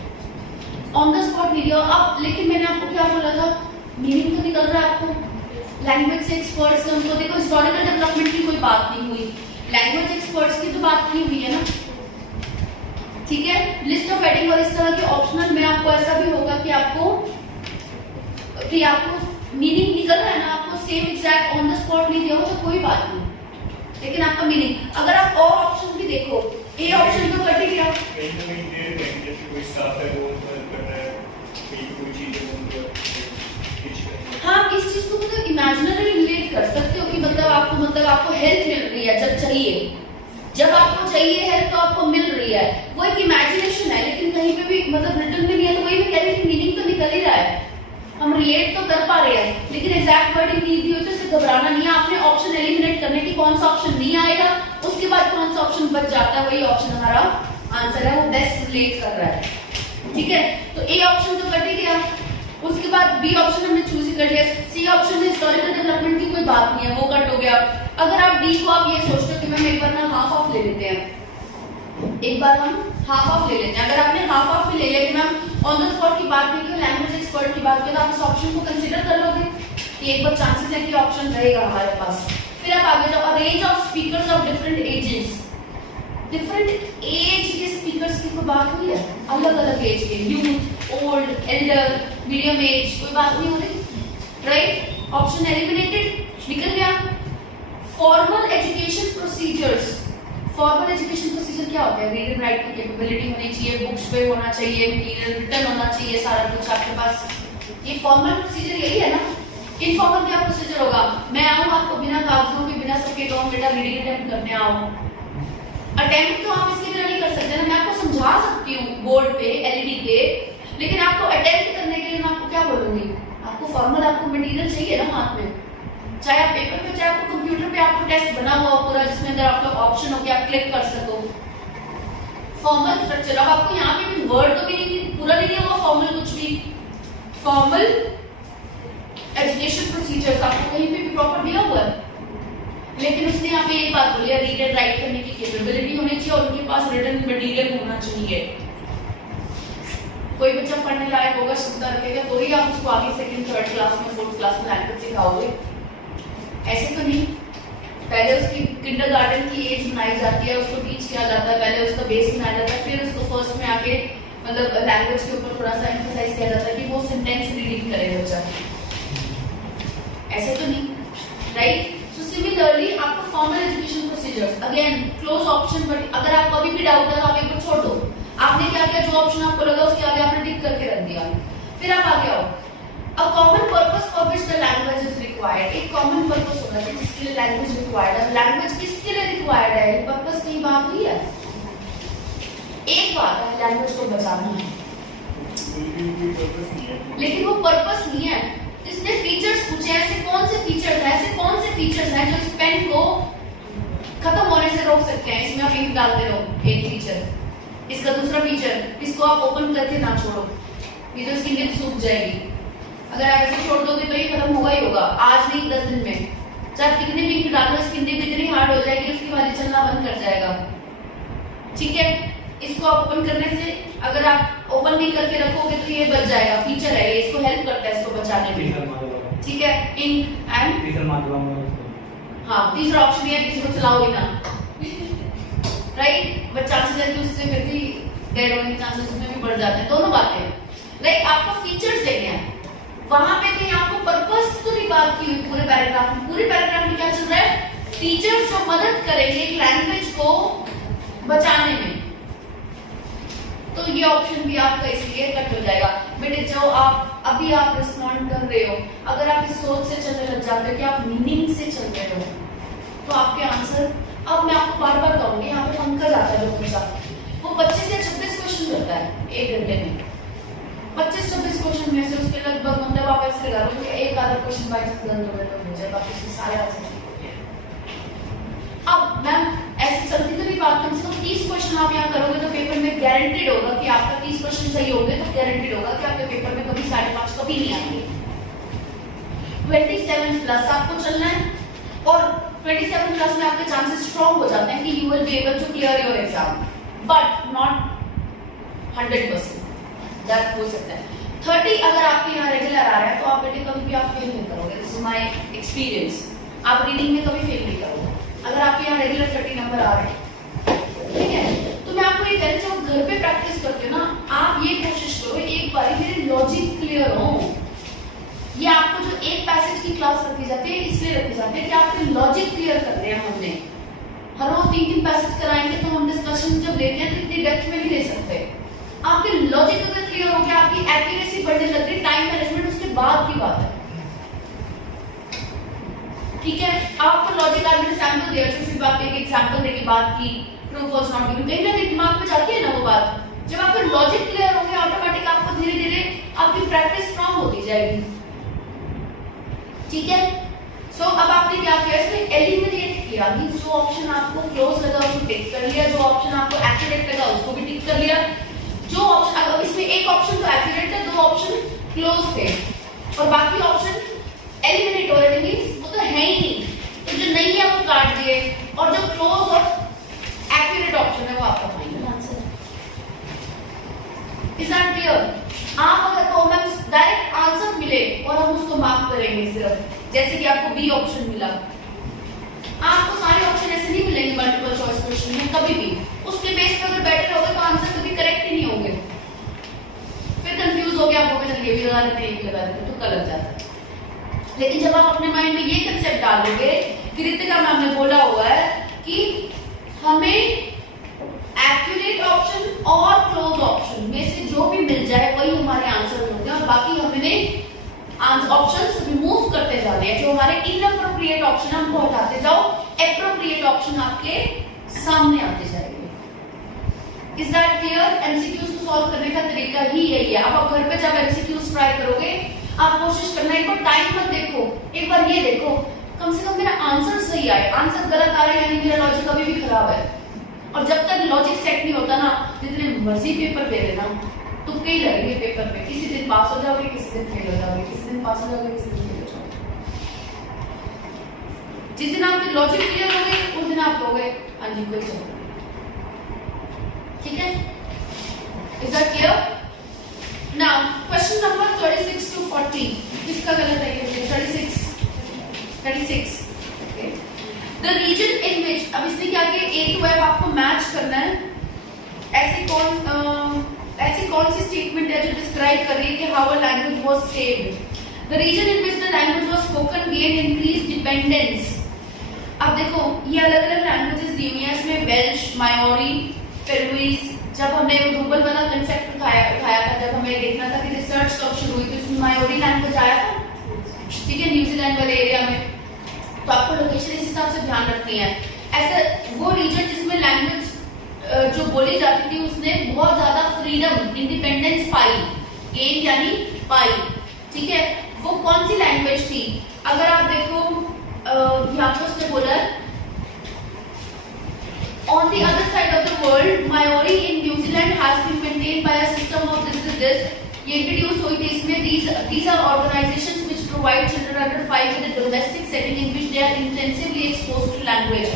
ऑन द स्पॉट नहीं दिया। अब लेकिन मैंने आपको क्या बोला था, मीनिंग तो निकल रहा है आपको। लैंग्वेज से एक्सपर्ट्स हैं, उनको देखो हिस्टोरिकल डेवलपमेंट की कोई बात नहीं हुई, लैंग्वेज एक्सपर्ट्स की तो बात नहीं हुई है ना, ठीक है। लिस्ट ऑफ हेडिंग और इस तरह के ऑप्शनल में आपको ऐसा भी होगा कि आपको मीनिंग निकल रहा है ना, आपको same exact on the spot नहीं दिया हो तो कोई बात नहीं, लेकिन आपका मीनिंग। अगर आप और ऑप्शन भी देखो, ए ऑप्शन तो कट ही गया, हाँ इस चीज को मतलब इमेजिनरी रिलेट कर सकते हो कि मतलब आपको हेल्प मिल रही है जब आपको चाहिए हेल्प तो आपको मिल रही है, वो एक इमेजिनेशन है। लेकिन कहीं पे भी मतलब रिटर्न में नहीं है, तो वही मैं कह रही हूँ मीनिंग तो निकल ही रहा है, हम रिलेट तो कर पा रहे हैं, लेकिन एग्जैक्ट वर्डिंग नहीं दी हुई तो इससे घबराना नहीं है। आपने ऑप्शन एलिमिनेट करने की, कौन सा ऑप्शन नहीं आएगा, उसके बाद कौन सा ऑप्शन बच जाता है, वही ऑप्शन हमारा आंसर है, वो बेस्ट रिलेट कर रहा है, ठीक है। तो ए ऑप्शन तो कट ही गया, उसके बाद बी ऑप्शन हमने चूज कर लिया, सी ऑप्शन में हिस्टोरिकल डेवलपमेंट की कोई बात नहीं है, वो कट हो गया। अगर आप डी को आप ये सोचते हो कि मैम एक बार ना हाफ ऑफ ले लेते हैं, एक बार हम हाफ ऑफ ले लेते हैं, अगर आपने हाफ ऑफ भी ले लिया कि मैम ऑन द स्पॉट की बात नहीं की, लैंग्वेज एक्सपर्ट की बात की, तो आप इस ऑप्शन को कंसीडर कर लोगे कि एक बार चांसेस है कि ऑप्शन रहेगा हमारे पास। फिर आप आगे जाओ, a range of speakers of different ages, different age के स्पीकर्स की कोई बात हुई है, अलग अलग एज के, youth, old, elder, medium age, कोई बात नहीं हो रही, राइट। ऑप्शन एलिमिनेटेड, निकल गया। Formal education procedures, formal education procedure क्या होता है? रीड एंड राइट की कैपेबिलिटी होनी चाहिए, बुक्स पे होना चाहिए, मटेरियल रिटन होना चाहिए, सारा कुछ आपके पास, ये फॉर्मल प्रोसीजर यही है ना। इनफॉर्मल क्या प्रोसीजर होगा? मैं आऊँ आपको बिना कागजों के, बिना सबके कहूँ बेटा रीडिंग अटेम्प्ट करने आओ, अटेम्प्ट तो आप इसके बिना नहीं कर सकते ना, मैं आपको समझा सकती हूँ बोर्ड पे, एलईडी पे, लेकिन आपको अटेम्प्ट करने के लिए मैं आपको क्या बोलूंगी, आपको फॉर्मल, आपको मटेरियल चाहिए ना हाथ में, चाहे आप पेपर पे, चाहे आपको कंप्यूटर पे आपको टेस्ट बना हुआ पूरा, जिसमें अंदर आपका ऑप्शन हो कि आप क्लिक कर सको। फॉर्मल स्ट्रक्चर, अब आपको यहाँ पे भी वर्ड तो भी नहीं, पूरा नहीं दिया हुआ फॉर्मल कुछ भी, फॉर्मल एजुकेशन प्रोसीजर्स आपको कहीं पे भी प्रॉपर दिया हुआ है, लेकिन उसने यहाँ पे एक बात बोली है, रीड एंड राइट करने की कैपेबिलिटी होनी चाहिए और उनके पास रिटन मटेरियल होना चाहिए। कोई बच्चा पढ़ने लायक होगा, क्षमता रखेगा, तो ही आप उसको आगे सेकंड, थर्ड क्लास में, फोर्थ क्लास में लैंग्वेज सिखाओगे, ऐसे तो नहीं। पहले उसकी किंडरगार्टन की एज बनाई जाती है, उसको टीच किया जाता है, पहले उसका बेस बनाया जाता है, फिर उसको फर्स्ट में आके मतलब लैंग्वेज के ऊपर थोड़ा सा एम्फसाइज किया जाता है कि वो सेंटेंस रीडिंग करे बच्चा, ऐसे तो नहीं, राइट? सो सिमिलरली आपको formal education procedures, again close option, but अगर आपको अभी भी डाउट है तो आप एक बार छोड़ दो। आपने क्या किया, जो ऑप्शन आपको लगा उसके आगे आपने टिक करके रख दिया, फिर आप आगे आओ। A common purpose for which the language is required, एक कॉमन पर्पस होना चाहिए जिसके लिए लैंग्वेज रिक्वायर्ड है। लैंग्वेज किसके लिए रिक्वायर्ड है, पर्पस की बात हुई है, एक बात है लैंग्वेज को बचाना है, लेकिन वो पर्पस नहीं है। इसने फीचर्स पूछे, ऐसे कौन से फीचर्स हैं, ऐसे कौन से फीचर्स हैं जो इस पेन को खत्म होने से रोक सकते हैं। इसमें आप इंक डालते रहो, एक फीचर, इसका दूसरा फीचर, इसको आप ओपन करके ना छोड़ो, ये तो इसकी निब सूख जाएगी। अगर आप ऐसे छोड़ दोगे तो ये खत्म होगा ही होगा, आज नहीं 10 दिन में। जब कितने भी इंक डालो इसकी निब इतनी हार्ड हो जाएगी उसकी वाली चलना बंद कर जाएगा, ठीक है? इसको आप ओपन करने से, अगर आप ओपन नहीं करके रखोगे तो ये बच जाएगा, फीचर है ये, इसको हेल्प करता है इसको बचाने में, ठीक है? इंक एंड हाँ, तीसरा ऑप्शन ये है किसी को चलाओ ही ना, राइट? बट चांसेस है कि उससे फिर भी डेड होने के चांसेस उसमें भी बढ़ जाते हैं। दोनों बातें, लाइक आपको फीचर्स देने हैं, वहां पे कहीं आपको पर्पस तो नहीं बात की हुई पूरे पैराग्राफ में। पूरे पैराग्राफ में क्या चल रहा है, फीचर्स जो मदद करेंगे एक लैंग्वेज को बचाने में। तो ये ऑप्शन भी आपका इसलिए कट हो जाएगा। बेटे जो आप अभी आप रिस्पॉन्ड कर रहे हो, अगर आप इस सोच से चलने लग जाते हो कि आप मीनिंग से चल रहे हो, तो आपके आंसर, अब मैं आपको बार बार कहूंगी, यहाँ पे पंकज आता है जो बच्चा, वो 25 से 26 क्वेश्चन करता है एक घंटे में। 25-26 क्वेश्चन में से उसके लगभग मतलब आप ऐसे लगा लो कि एक आधा क्वेश्चन बाय चांस गलत हो गया तो हो जाए, बाकी उसके सारे आंसर। अब मैम ऐसे चलती तो नहीं बात, कम से कम 30 क्वेश्चन आप यहाँ करोगे तो पेपर में गारंटेड होगा कि आपका 30 क्वेश्चन सही होंगे, तो गारंटेड होगा कि आपके पेपर में कभी 5.5 कभी नहीं आएंगे। 27 प्लस आपको चलना है, और 27 प्लस में आपके चांसेस स्ट्रॉन्ग हो जाते हैं कि you will be able to clear your exam, but not 100%, that हो सकता है। 30 अगर आपके यहाँ रेगुलर आ रहा है तो आप बेटे कभी भी आप फेल नहीं करोगे, दिस इज माय एक्सपीरियंस। आप रीडिंग में कभी फेल नहीं करोगे अगर आपके यहाँ रेगुलर 30 नंबर आ रहे हैं, ठीक है? तो मैं आपको ये कह रही हूँ, घर पे प्रैक्टिस करते हो ना, आप ये कोशिश करो एक बार मेरे लॉजिक क्लियर हो। ये आपको जो एक पैसेज की क्लास रखी जाती है इसलिए रखी जाती है कि आपके लॉजिक क्लियर कर रहे हैं। हमने हर रोज 3-3 पैसेज कराएंगे तो हम डिस्कशन जब लेते हैं तो इतनी डेप्थ में नहीं ले सकते। आपके लॉजिक अगर क्लियर हो गया, आपकी एक्यूरेसी बढ़ने लग रही, टाइम मैनेजमेंट उसके बाद की बात है, ठीक है? आपको लॉजिक आज मैंने सैंपल दिया, छोटी बात एक एग्जांपल देके बात की, ट्रू फॉल्स नॉट गिवन, कहीं ना कहीं दिमाग में जाती है ना वो बात। जब आपका लॉजिक क्लियर हो गया, ऑटोमेटिक आपको धीरे धीरे आपकी प्रैक्टिस स्ट्रांग होती जाएगी, ठीक है? सो अब आपने क्या किया, इसमें एलिमिनेट किया, मींस जो ऑप्शन आपको क्लोज लगा उसको टिक कर लिया, जो ऑप्शन आपको एक्यूरेट लगा उसको भी टिक कर लिया। जो ऑप्शन, अगर इसमें एक ऑप्शन तो एक्यूरेट है, 2 ऑप्शन क्लोज थे और बाकी ऑप्शन एलिमिनेट हो रहे थे, मींस वो तो है ही नहीं, तो जो नहीं है वो काट दिए, और जो क्लोज और एक्यूरेट ऑप्शन है वो आपका फाइनल आंसर है। Is that clear? आप अगर तो मैम डायरेक्ट आंसर मिले और हम उसको मार्क करेंगे सिर्फ, जैसे कि आपको बी ऑप्शन मिला, आपको सारे ऑप्शन ऐसे नहीं मिलेंगे मल्टीपल चॉइस क्वेश्चन में कभी भी। उसके बेस पर अगर बैठे रहोगे तो आंसर कभी करेक्ट ही नहीं होंगे, फिर कंफ्यूज हो गया, आपको पता ये भी लगा देते हैं, ये भी लगा देते हैं, तो गलत जाता है। लेकिन जब आप अपने माइंड में ये कंसेप्ट डाल दोगे, कृतिका मैम ने बोला हुआ है कि हमें एक्यूरेट ऑप्शन और क्लोज ऑप्शन में से जो भी मिल जाए वही हमारे आंसर होंगे, और बाकी हमने ऑप्शंस रिमूव करते जा रहे हैं। जो हमारे इनअप्रोप्रिएट ऑप्शन है उनको हटाते जाओ, एप्रोप्रिएट ऑप्शन आपके सामने आते जाएंगे। Is that clear? एमसीक्यूज को सॉल्व करने का तरीका ही यही है। अब आप घर पे जब एमसीक्यूज ट्राई करोगे, आप कोशिश करना, एक बार टाइम मत देखो, एक बार ये देखो कम से कम मेरा आंसर सही आए। आंसर गलत आ रहा है यानी मेरा लॉजिक अभी भी खराब है, और जब तक लॉजिक सेट नहीं होता ना, जितने मर्जी पेपर दे देना, तुक्के ही लगेंगे पेपर पे, किसी दिन पास हो जाओगे, किसी दिन फेल हो जाओगे, किसी दिन पास हो जाओगे, किसी दिन फेल हो जाओगे। जिस दिन आपके लॉजिक क्लियर हो गए उस दिन आप कहोगे हाँ जी कोई चल, ठीक है? Is that clear? Now question number 36 to 40, किसका गलत है ये? 36 ओके। द रीजन इन विच, अब इसने क्या किया, A to F आपको मैच करना है। ऐसी कौन सी स्टेटमेंट है जो डिस्क्राइब कर रही है कि how a language was saved? The reason in which the language was spoken gain increase dependence. अब देखो ये अलग अलग लैंग्वेजेस दी हुई हैं, इसमें वेल्श, मायोरी, फेरुइज। जब हमने ग्लोबल वाला कंसेप्ट उठाया था, जब हमें देखना था कि रिसर्च कब शुरू हुई थी, उसमें मायोरी लैंग्वेज आया था, ठीक है, न्यूजीलैंड वाले एरिया में। तो आपको लोकेशन इस हिसाब से ध्यान रखनी है। ऐसा वो रीजन जिसमें लैंग्वेज जो बोली जाती थी उसने बहुत ज्यादा फ्रीडम, इंडिपेंडेंस पाई, गेन यानी पाई, ठीक है, वो कौन सी लैंग्वेज थी? अगर आप देखो यहाँ पर उसने बोला on the other side of the world Maori in New Zealand has been maintained by a system of this ये इंट्रोड्यूस हुई थी। इसमें these are organizations which provide children under 5 in a domestic setting in which they are intensively exposed to language।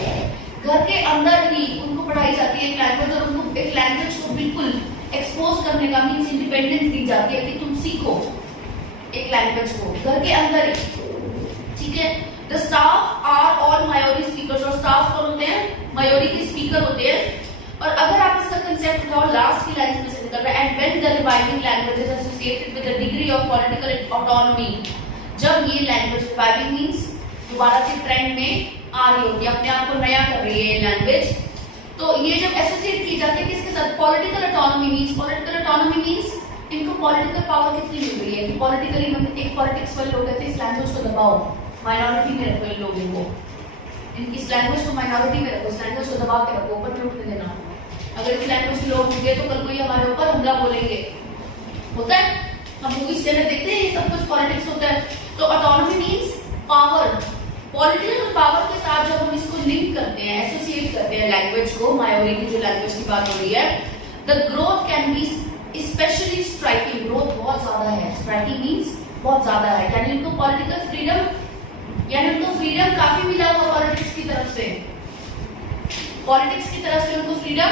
घर के अंदर ही उनको पढ़ाई जाती है एक लैंग्वेज, और उनको एक लैंग्वेज को बिल्कुल एक्सपोज करने का मीन्स इंडिपेंडेंस दी जाती है कि तुम सीखो एक लैंग्वेज को घर के अंदर ही, ठीक है। The staff are all Maori speakers, और स्टाफ कौन होते हैं? मायोरी के स्पीकर होते हैं। और अगर आप इसका कंसेप्ट उठाओ लास्ट की लाइन में से निकल रहा है, and when the reviving language is associated with the degree of political autonomy, जब ये लैंग्वेज रिवाइविंग मींस दोबारा से ट्रेंड में आ रही होगी, अपने आप को नया कर रही है ये लैंग्वेज, तो ये जब एसोसिएट की जाती है किसके साथ? Political autonomy means, political autonomy means इनको पॉलिटिकल पावर कितनी मिल रही है कि पॉलिटिकली मतलब एक पॉलिटिक्स वाले लोग कहते हैं इस लैंग्वेज को दबाओ, माइनॉरिटी में रखो इन लोगों को, इनकी इस लैंग्वेज को माइनॉरिटी में रखो, इस लैंग्वेज को दबा के रखो, ऊपर लूट देना। अगर इस लैंग्वेज के लोग होंगे तो कल कोई हमारे ऊपर हमला बोलेंगे, होता है, हम मूवीज में देखते हैं ये सब कुछ पॉलिटिक्स होता है। तो autonomy means power, political power के साथ जब हम इसको लिंक करते हैं, एसोसिएट करते हैं लैंग्वेज को, मायोरी की जो लैंग्वेज की बात हो रही है, the growth can be specially striking, growth बहुत ज्यादा है, स्ट्राइकिंग मींस बहुत ज्यादा है, यानी इनको पॉलिटिकल फ्रीडम, यानी उनको फ्रीडम काफी मिला हुआ पॉलिटिक्स की तरफ से, पॉलिटिक्स की तरफ से उनको फ्रीडम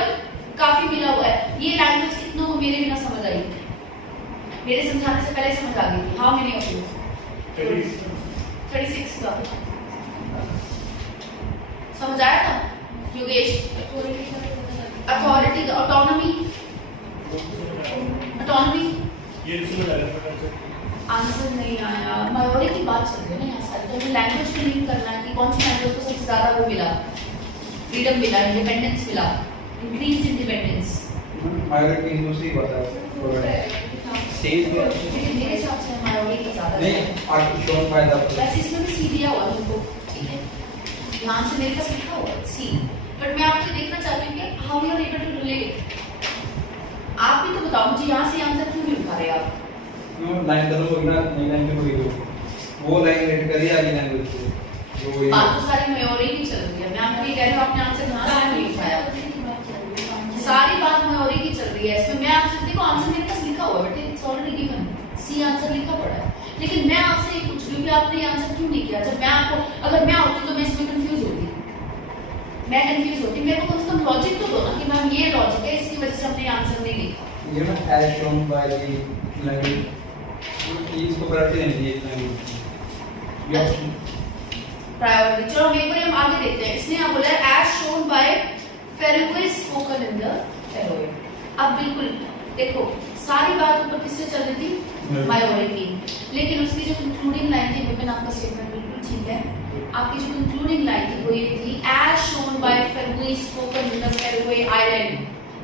काफी मिला हुआ है। ये लैंग्वेज कितनों को मेरे बिना समझ आई? मेरे समझाने से पहले समझ आ गई थी। How many of you? 36 का समझ आया था Yogesh? Authority, autonomy, autonomy answer नहीं आया। मायोरी की बात चल रही है ना यहाँ सारी, तो हमें लैंग्वेज को लिंक करना है कि कौन सी लैंग्वेज को सबसे ज्यादा वो मिला, फ्रीडम मिला, इंडिपेंडेंस मिला, इंक्रीज इंडिपेंडेंस। मायोरी की दूसरी बात है स्टेज पे मेरे हिसाब से मायोरी का ज्यादा नहीं आर्टिफिशियल फायदा वैसे इसमें भी सी दिया हुआ है तुमको, ठीक है, ध्यान से मेरे पास लिखा हुआ है सी, बट मैं आपको देखना चाहती हूँ कि how you are able to relate. आप भी तो बताओ मुझे, यहाँ से आंसर क्यों नहीं उठा रहे आप? लाइन करो ना, नई लाइन में कोई वो लाइन रेड करिए आगे लैंग्वेज से जो ये बात तो सारी मायोरी की चल रही है, मैं आपको ये कह रही हूँ आपने आंसर ध्यान से नहीं उठाया, सारी बात मायोरी की चल रही है इसमें। मैं आपसे देखो आंसर मेरे पास लिखा हुआ है बेटे, it's already given, see answer लिखा पड़ा है, लेकिन मैं आपसे ये पूछ रही हूँ कि आपने ये आंसर क्यों नहीं किया? जब मैं आपको, अगर मैं होती तो मैं इसमें कंफ्यूज होती, मैं कंफ्यूज होती, मेरे को कम से कम लॉजिक तो दो ना कि मैम ये लॉजिक है, इसकी वजह से हमने आंसर नहीं लिखा। You know as shown by the language, इसको प्रायोरिटी नहीं दी लैंग्वेज प्रायोरिटी। चलो हम एक बार हम आगे देखते हैं। इसने यहाँ बोला है as shown by Faroe spoken in the Faroe. अब बिल्कुल देखो सारी बात ऊपर किससे चल रही थी? मायोरी की, लेकिन उसकी जो कंक्लूडिंग लाइन थी, विपिन आपका स्टेटमेंट बिल्कुल ठीक है, आपकी जो कंक्लूडिंग लाइन थी वो ये थी as shown by Faroe spoken in the Faroe island,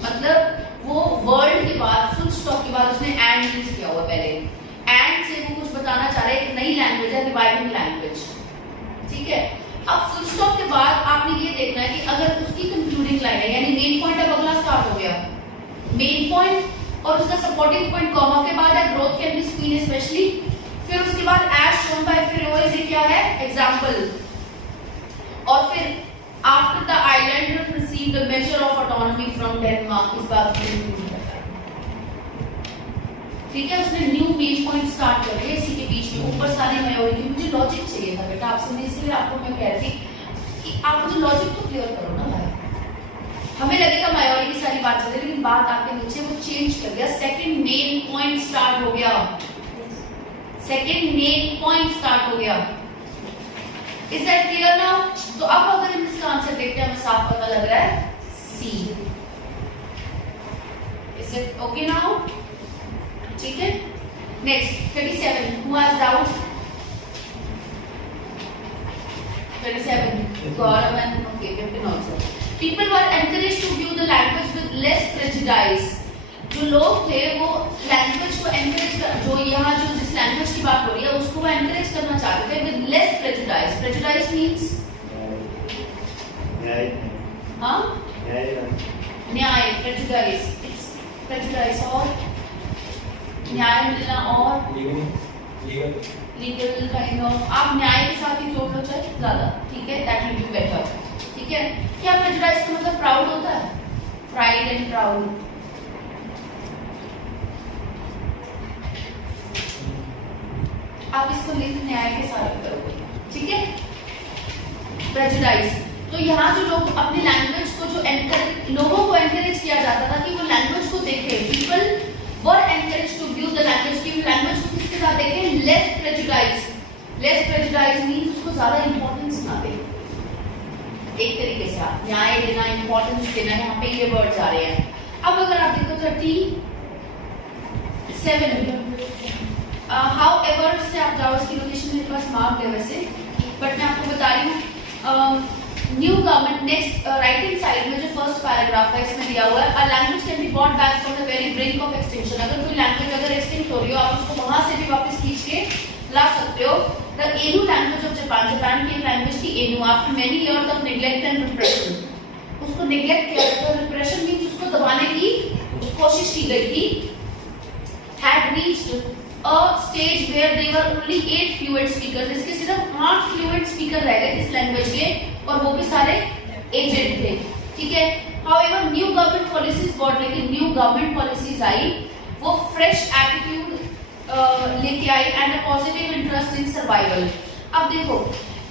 मतलब वो वर्ड के बाद फुल स्टॉप के बाद उसने एंड यूज किया हुआ, पहले एंड से वो कुछ बताना चाह रहे हैं, एक नई लैंग्वेज है, रिवाइविंग लैंग्वेज, ठीक है। अब फुल स्टॉप के बाद आपने ये देखना है कि अगर उसकी कंक्लूडिंग लाइन है, यानी मेन पॉइंट अब अगला स्टार्ट हो गया, मेन पॉइंट और उसका सपोर्टिंग पॉइंट कॉमा के बाद है growth can be seen specially, फिर उसके बाद एज शोन बाय फेरोए क्या है? एग्जांपल, और फिर after the island received the measure of autonomy from Denmark, इस बात को इंक्लूड करता है, ठीक है। उसने न्यू मेन पॉइंट स्टार्ट कर दिया इसी के बीच में, ऊपर सारे मायोरी की। मुझे लॉजिक चाहिए था बेटा आपसे, मैं इसलिए आपको मैं कह रही थी कि आप मुझे लॉजिक तो क्लियर करो ना भाई। हमें लगेगा मायोरी की सारी बात चल रही है, लेकिन बात आके नीचे वो चेंज कर दिया, सेकंड मेन पॉइंट स्टार्ट हो गया, सेकंड मेन पॉइंट स्टार्ट हो गया। Is that clear now? तो अब अगर हम इसका आंसर देखते हैं, हमें साफ पता लग रहा है C. Is it okay now? Next, 37. Who has doubt? 37. Gaurav and okay, Vipin also. People were encouraged to view the language with less prejudice. जो लोग थे वो लैंग्वेज को एनकरेज जो यहाँ जो जिस लैंग्वेज की बात हो रही है उसको वो एनकरेज करना चाहते थे with less prejudice. Prejudice means हाँ न्याय. प्रेजुडाइज इट्स प्रेजुडाइज और न्याय मिलना और लीगल काइंड ऑफ. आप न्याय के साथ ही जोड़ लो चाहे ज्यादा, ठीक है, दैट विल बी बेटर. ठीक है. क्या प्रेजुडाइज का मतलब प्राउड होता है? Pride and proud. आप इसको लिंक न्याय के साथ करोगे, ठीक है. प्रेजुडाइज तो यहाँ जो लोग अपनी लैंग्वेज को जो एनकरेज लोगों को एनकरेज किया जाता था कि वो लैंग्वेज को देखें. People were encourage to view the language की लैंग्वेज को किसके साथ देखें? Less prejudice. Less prejudice means उसको ज्यादा इंपॉर्टेंस ना दें. एक तरीके से आप न्याय देना, इंपॉर्टेंस देना, यहाँ पे ये वर्ड्स आ रहे हैं. अब अगर आप देखो 37 however से आप जाओ, इसकी लोकेशन मेरे पास मार्क है वैसे, बट मैं आपको बता रही हूँ. New government next writing side में जो फर्स्ट पैराग्राफ है इसमें दिया हुआ है a language can be brought back from the very brink of extinction. अगर कोई लैंग्वेज अगर एक्सटिंक्ट हो रही हो आप उसको वहां से भी वापस खींच के ला सकते हो. The Ainu language of Japan. Japan की लैंग्वेज थी Ainu. After many years of neglect and repression, उसको नेग्लेक्ट किया गया था. रिप्रेशन मींस उसको दबाने की कोशिश की गई थी. Had reached a stage where there were only 8 fluent speakers. इसके सिर्फ 8 fluent speaker रह गए इस लैंग्वेज के और वो भी सारे एजेंट थे. ठीक है. However, new government policies brought, लेकिन new government policies आई, वो fresh attitude लेके आई and a positive interest in survival. अब देखो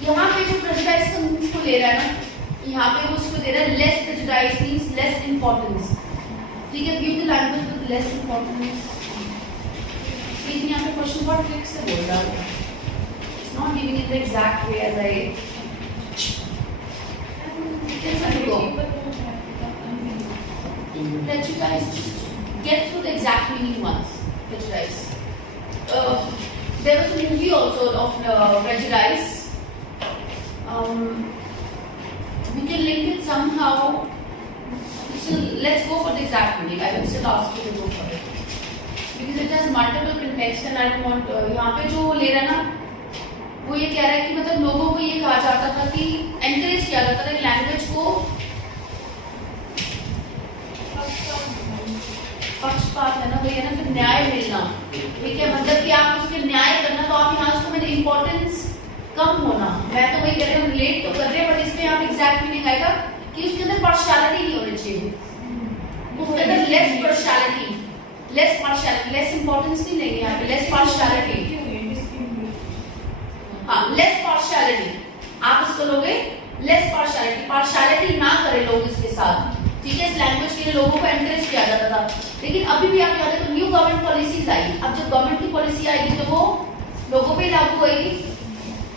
यहाँ पे जो prejudice का means को ले रहा है ना, यहाँ पे वो उसको दे रहा है less prejudice means less importance. ठीक है. View the language with less importance. लेकिन यहाँ पे क्वेश्चन बहुत ट्रिक से बोल रहा है. It's not giving it the exact way as I. Prejudice, just get through the exact meaning once. Prejudice. There was a movie also of Prejudice. We can link it somehow. So let's go for the exact meaning. I will still ask you to go for it. Because it has multiple context and I don't want यहाँ पे जो ले रहा है ना वो ये कह रहा है कि मतलब लोगों को ये कहा जाता था कि एनकरेज किया जाता था लैंग्वेज को पक्षपात है ना, वही है ना, फिर न्याय मिलना. ठीक है. मतलब कि आप उसके न्याय करना तो आप यहाँ उसको मैंने इम्पोर्टेंस कम होना. मैं तो वही कह रही हूँ रिलेट तो कर रहे हैं बट इसमें आप एग्जैक्ट मीनिंग आएगा कि उसके अंदर पार्शियलिटी नहीं होनी चाहिए. उसके अंदर less partiality, less partiality, less importance नहीं लेंगे यहाँ पे. लेस पार्शियलिटी, हाँ लेस पार्शियलिटी आप इसको लोगे. लेस पार्शियलिटी, पार्शियलिटी ना करें लोग इसके साथ. ठीक है. इस लैंग्वेज के लिए लोगों को एनकरेज किया जाता था. लेकिन अभी भी आप याद रखो न्यू गवर्नमेंट पॉलिसीज आई. अब जब गवर्नमेंट की पॉलिसी आएगी तो वो लोगों पे लागू होगी.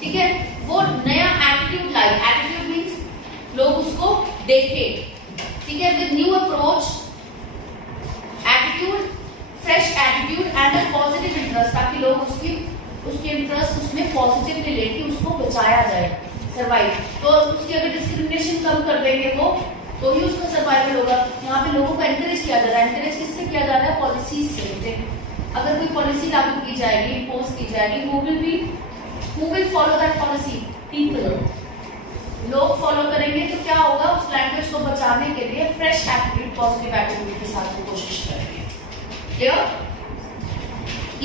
ठीक है. वो नया एटीट्यूड लाई. एटीट्यूड मींस लोग उसको देखे. ठीक है. With new approach, attitude, fresh attitude and a positive interest, ताकि लोग उसके इंटरेस्ट उसमें पॉजिटिवली लेके उसको बचाया जाए, सर्वाइव. तो उसकी अगर डिस्क्रिमिनेशन कम कर देंगे वो तो ही उसका सर्वाइवल होगा. यहाँ पे लोगों को एनकरेज किया जा रहा है. एनकरेज किससे किया जा रहा है? पॉलिसीज से. अगर कोई पॉलिसी लागू की जाएगी, इम्पोज की जाएगी, who will follow that policy? People. लोग फॉलो करेंगे तो क्या होगा? उस लैंग्वेज को बचाने के लिए फ्रेश एटीट्यूड, पॉजिटिव एटीट्यूड के साथ वो कोशिश करेंगे. Clear?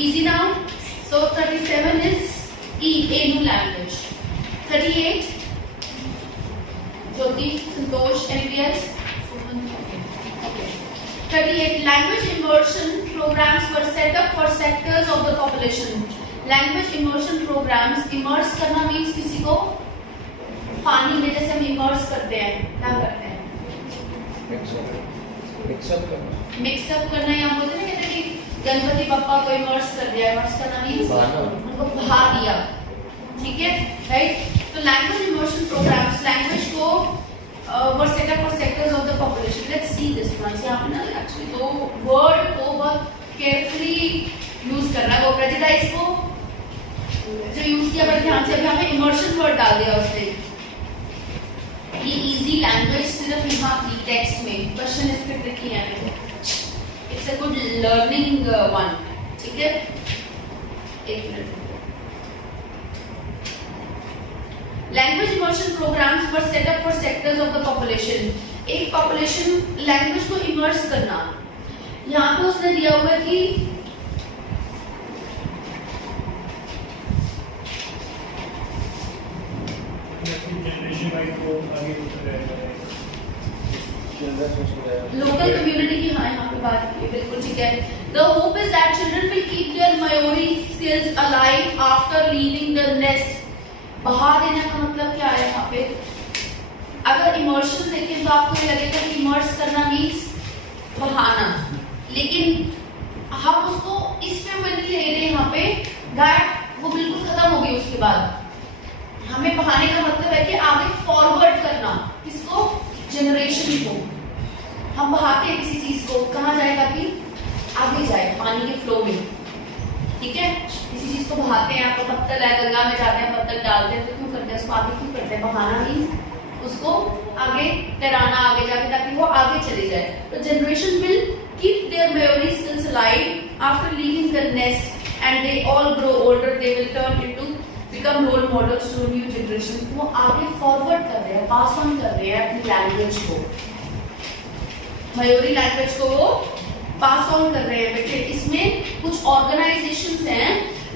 Easy now. So 37 is ENU language. 38 Jyoti, Santosh, anybody else? Okay. 38 language immersion programs were set up for sectors of the population. Language immersion programs, immerse करना means किसी को पानी में जैसे हम immerse करते हैं, क्या करते हैं? Mix up करना या बोलते हैं ना कहते हैं गणपति बप्पा को इमर्स कर दिया. इमर्स करना मींस उनको बहा दिया. ठीक है. राइट. तो लैंग्वेज इमर्शन प्रोग्राम्स लैंग्वेज को were set up for sectors of the population. Let's see this one. यहाँ पे ना एक्चुअली दो वर्ड को बहुत केयरफुली यूज यूज करना है वो प्रेजुडाइज को जो यूज किया, बड़े ध्यान से। अभी हमें इमर्शन वर्ड डाल दिया उसने। ये इजी लैंग्वेज सिर्फ यहाँ की टेक्स्ट में क्वेश्चन इस पे ट्रिकी है, it's a good learning one, ठीक है। एक minute. Language immersion programs were set up for sectors of the population. एक पॉपुलेशन लैंग्वेज को इमर्स करना, यहाँ पे उसने दिया हुआ कि जनरेशन वाइज को आगे बढ़ते रहेगा। लोकल कम्युनिटी की, हाँ यहाँ पे बात की है, बिल्कुल ठीक है। The hope is that children will keep their Maori skills alive after leaving the nest. बहा देने का मतलब क्या है यहाँ पे? अगर इमर्शन देखें तो आपको ये लगेगा कि इमर्स करना मीन्स बहाना, लेकिन हम उसको इस पे में नहीं ले रहे यहाँ पे, दैट वो बिल्कुल खत्म हो गई। उसके बाद हमें बहाने का मतलब है कि आगे फॉरवर्ड करना, किसको? जनरेशन को। हम बहाते हैं किसी चीज को, कहाँ जाएगा कि आगे जाए पानी के फ्लो में, ठीक है। किसी चीज को बहाते हैं, आपको पत्थर है, गंगा में जाते हैं, पत्थर डालते हैं, तो क्यों करते हैं उसको आगे? क्यों करते हैं? बहाना मीन्स उसको आगे तैराना, आगे जाके, ताकि वो आगे चले जाए। तो generation will keep their memory skills alive after leaving the nest and they all grow older, they will turn into become role models to new generation. वो आगे फॉरवर्ड कर रहे हैं, पास ऑन कर रहे हैं अपनी लैंग्वेज को, मयूरी लैंग्वेज को वो पास ऑन कर रहे हैं बेटे। इसमें कुछ ऑर्गेनाइजेशंस हैं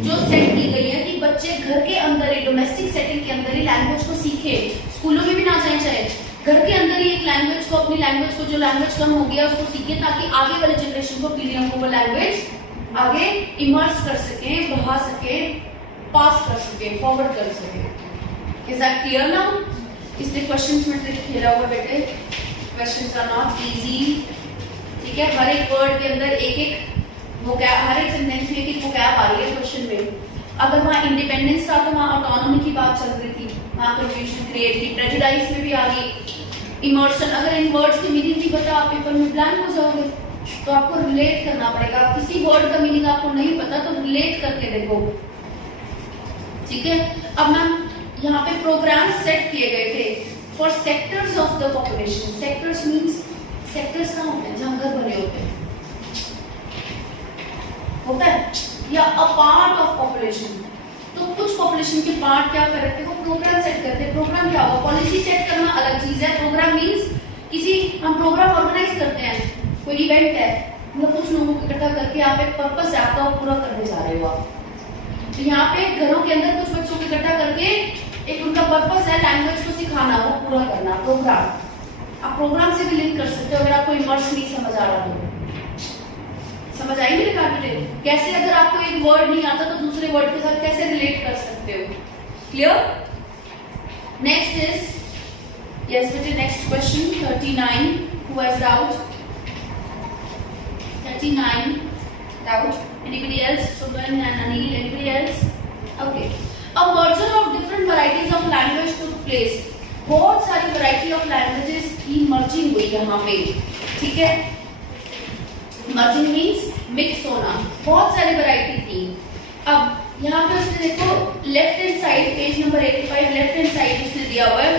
जो सेट की गई है कि बच्चे घर के अंदर ही, डोमेस्टिक सेटिंग के अंदर ही लैंग्वेज को सीखे, स्कूलों में भी ना जाए, चाहे घर के अंदर ही एक लैंग्वेज को, अपनी लैंग्वेज को, जो लैंग्वेज कम हो गया उसको सीखे, ताकि आगे वाले जनरेशन को, पीढ़ियों को वो लैंग्वेज आगे इमर्स कर सके, बढ़ा सके, पास कर सके, फॉरवर्ड कर सके। Is that clear now? इसलिए क्वेश्चंस में ट्रिक खेला हुआ बेटे, क्वेश्चंस आर नॉट इजी, ठीक है। हर एक वर्ड के अंदर एक एक वोकैब, हर एक सेंटेंस में एक एक वोकैब आ रही है क्वेश्चन में। अगर वहाँ इंडिपेंडेंस था तो वहाँ ऑटोनॉमी की बात चल रही थी, वहाँ कंफ्यूजन क्रिएट की। प्रेजुडाइज में भी आ गई इमर्शन। अगर इन वर्ड्स की मीनिंग नहीं पता, आप पेपर में ब्लैंक हो जाओगे, तो आपको रिलेट करना पड़ेगा। किसी वर्ड का मीनिंग आपको नहीं पता तो रिलेट करके देखो, ठीक है। अब मैम यहाँ पे प्रोग्राम सेट किए गए थे for sectors of the population. Sectors means, sectors कहाँ होते हैं? जहाँ घर बने होते हैं, होता है, या अ पार्ट ऑफ पॉपुलेशन। तो कुछ पॉपुलेशन के पार्ट क्या कर रहे थे? वो प्रोग्राम सेट करते हैं। प्रोग्राम क्या होगा? पॉलिसी सेट करना अलग चीज है। प्रोग्राम मीन्स किसी, हम प्रोग्राम ऑर्गेनाइज करते हैं, कोई इवेंट है, मतलब कुछ लोगों को इकट्ठा करके आप एक पर्पस है आपका पूरा करने जा रहे हो आप। तो यहाँ पे घरों के अंदर कुछ बच्चों को इकट्ठा करके एक उनका पर्पस है लैंग्वेज को सिखाना, वो पूरा करना, प्रोग्राम। आप प्रोग्राम से भी लिंक कर सकते हो अगर आपको इमर्स नहीं समझ आ रहा तो। समझ आई मेरे बात बेटे? कैसे अगर आपको एक वर्ड नहीं आता तो दूसरे वर्ड के साथ कैसे रिलेट कर सकते हो? क्लियर? नेक्स्ट इज, यस बेटे, next question 39, who has doubt? 39 doubt? Anybody else? Subhan and Anil, anybody else? Okay. A merger of different varieties of language took place. बहुत सारी वैरायटी ऑफ लैंग्वेजेस की merging हुई यहाँ पे, ठीक है। Merging means mix होना, बहुत सारी वैरायटी थी। अब यहाँ पे उसने देखो left hand side, page number 85, left hand side उसने दिया हुआ है।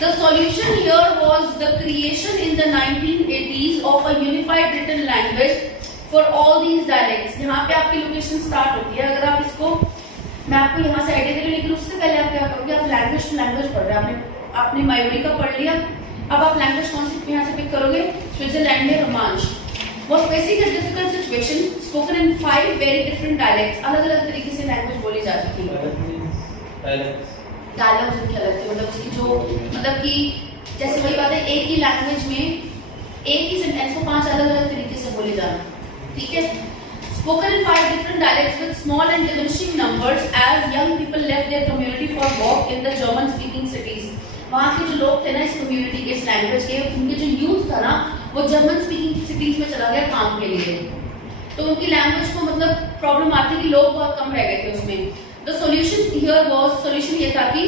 The solution here was the creation in the 1980s of a unified written language for all these dialects. यहाँ पे आपकी लोकेशन स्टार्ट होती है। अगर आप इसको, मैं आपको यहाँ से आइडिया दे रही हूँ, लेकिन उससे पहले आप क्या करोगे? आप लैंग्वेज टू लैंग्वेज पढ़ रहे हैं, आपने मायूरी का पढ़ लिया, अब आप लैंग्वेज कौन सी यहाँ से पिक करोगे? स्विट्जरलैंड में रोमांच was facing a difficult situation, spoken in 5 very different dialects. अलग अलग तरीके से लैंग्वेज बोली जाती थी। डायलॉग्स उनके अलग थे, मतलब उसकी जो, मतलब कि जैसे वही बात है, एक ही लैंग्वेज में एक ही सेंटेंस को 5 अलग अलग तरीके से बोले जाना, ठीक है। Spoken in 5 different dialects with small and diminishing numbers as young people left their community for work in the German-speaking cities. वहाँ के जो लोग थे ना इस कम्युनिटी के, इस लैंग्वेज के, उनके जो यूथ था ना, वो जर्मन स्पीकिंग सिटीज में चला गया काम के लिए। तो उनकी लैंग्वेज को मतलब प्रॉब्लम आती कि लोग बहुत कम रह गए थे उसमें। The solution here was, solution ये था कि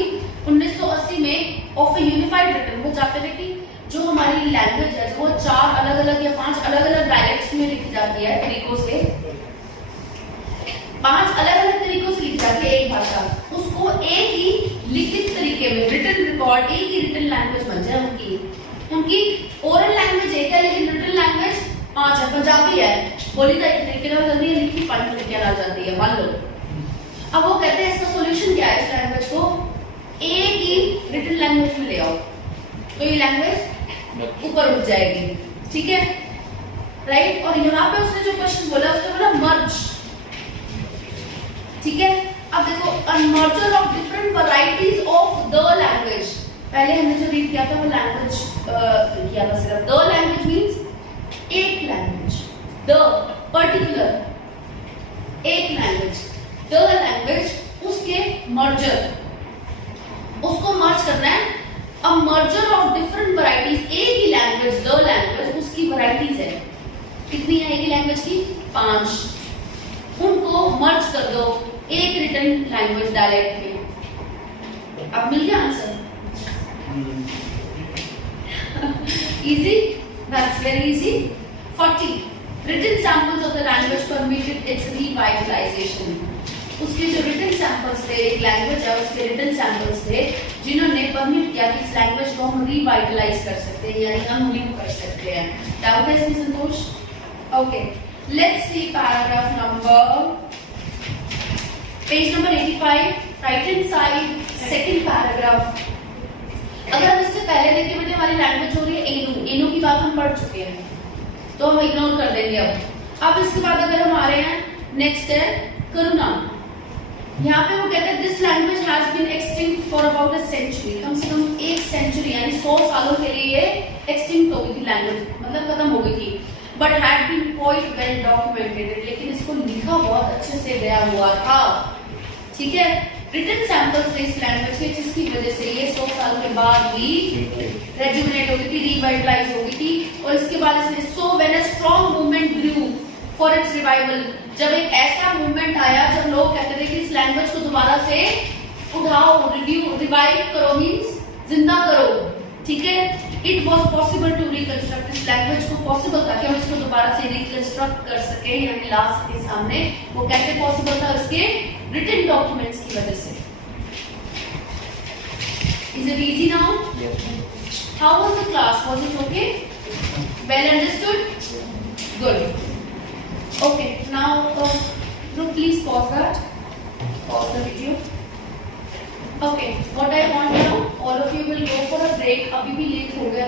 1980 में ऑफ ए यूनिफाइड रिटन, वो चाहते थे कि जो हमारी लैंग्वेज है वो 4 अलग अलग या 5 अलग अलग डायलेक्ट्स में लिखी जाती है तरीकों से, 5 अलग अलग तरीकों से लिखी जाती है एक भाषा, उसको एक ही लिखित तरीके में रिटन रिकॉर्ड, एक ही रिटन लैंग्वेज बन जाए उनकी ओरल लैंग्वेज एक है लेकिन रिटन लैंग्वेज 5 है। पंजाबी है, बोली तो एक तरीके से जाती है, लिखी 5 तरीके से आ जाती है, मान लो। अब वो कहते हैं इसका सॉल्यूशन क्या है, इस लैंग्वेज को एक ही रिटन लैंग्वेज में ले आओ तो ये लैंग्वेज ऊपर उठ जाएगी, ठीक है, राइट। और यहाँ पे उसने जो क्वेश्चन बोला उसने बोला मर्ज, ठीक है। अब देखो merger of different varieties of the language, पहले हमने जो रीड किया था वो लैंग्वेज किया था सिर्फ, द लैंग्वेज मींस एक लैंग्वेज, द पर्टिकुलर एक लैंग्वेज, द लैंग्वेज उसके मर्जर, उसको मर्ज करना है। अब मर्जर ऑफ डिफरेंट वैरायटीज, एक ही लैंग्वेज द लैंग्वेज उसकी वैरायटीज है, कितनी है एक ही लैंग्वेज की 5, उनको मर्ज कर दो एक रिटन लैंग्वेज डायलेक्ट में। अब मिल गया answer, easy, that's very easy. 40 written samples of the language permitted its revitalization. उसके जो written samples थे, एक लैंग्वेज है उसके written samples थे जिन्होंने परमिट किया कि इस लैंग्वेज को हम रिवाइटलाइज कर सकते हैं, यानी हम लिंक कर सकते हैं। डाउट है इसमें Santosh? Okay, let's see paragraph number, page number 85, right hand side, second paragraph. अगर हम इससे पहले देखते बेटे हमारी लैंग्वेज हो रही है एनु, एनु की बात हम पढ़ चुके हैं तो हम इग्नोर कर देंगे। अब इसके बाद अगर हम आ रहे हैं नेक्स्ट है करुणा। यहाँ पे वो कहते हैं this language has been extinct for about a century, कम से कम 1 सेंचुरी यानी 100 सालों के लिए एक्सटिंक्ट हो गई थी लैंग्वेज, मतलब खत्म हो गई थी। But had been quite well documented, लेकिन इसको लिखा बहुत अच्छे से गया हुआ था, ठीक है। रिटन सैंपल्स थे इस लैंग्वेज के जिसकी वजह से ये 100 साल के बाद भी रेजुमिनेट हो गई थी, रिवाइटलाइज हो गई थी। और इसके बाद इसने so when a strong movement grew for its revival, जब एक ऐसा मूवमेंट आया जब लोग कहते थे कि इस लैंग्वेज को दोबारा से उठाओ, रिवाइव करो, मींस जिंदा करो, ठीक है। It was possible to reconstruct, इस लैंग्वेज को पॉसिबल था कि हम इसको दोबारा से रिकंस्ट्रक्ट कर सके यानी ला सके सामने। वो कैसे पॉसिबल था? उसके रिटन डॉक्यूमेंट्स की वजह से। Is it easy now? How was the class? Was it okay? Well understood? Good. Okay, now please pause that. Pause the video. Okay, what I want now, all of you will go for a break. अभी भी late हो गया।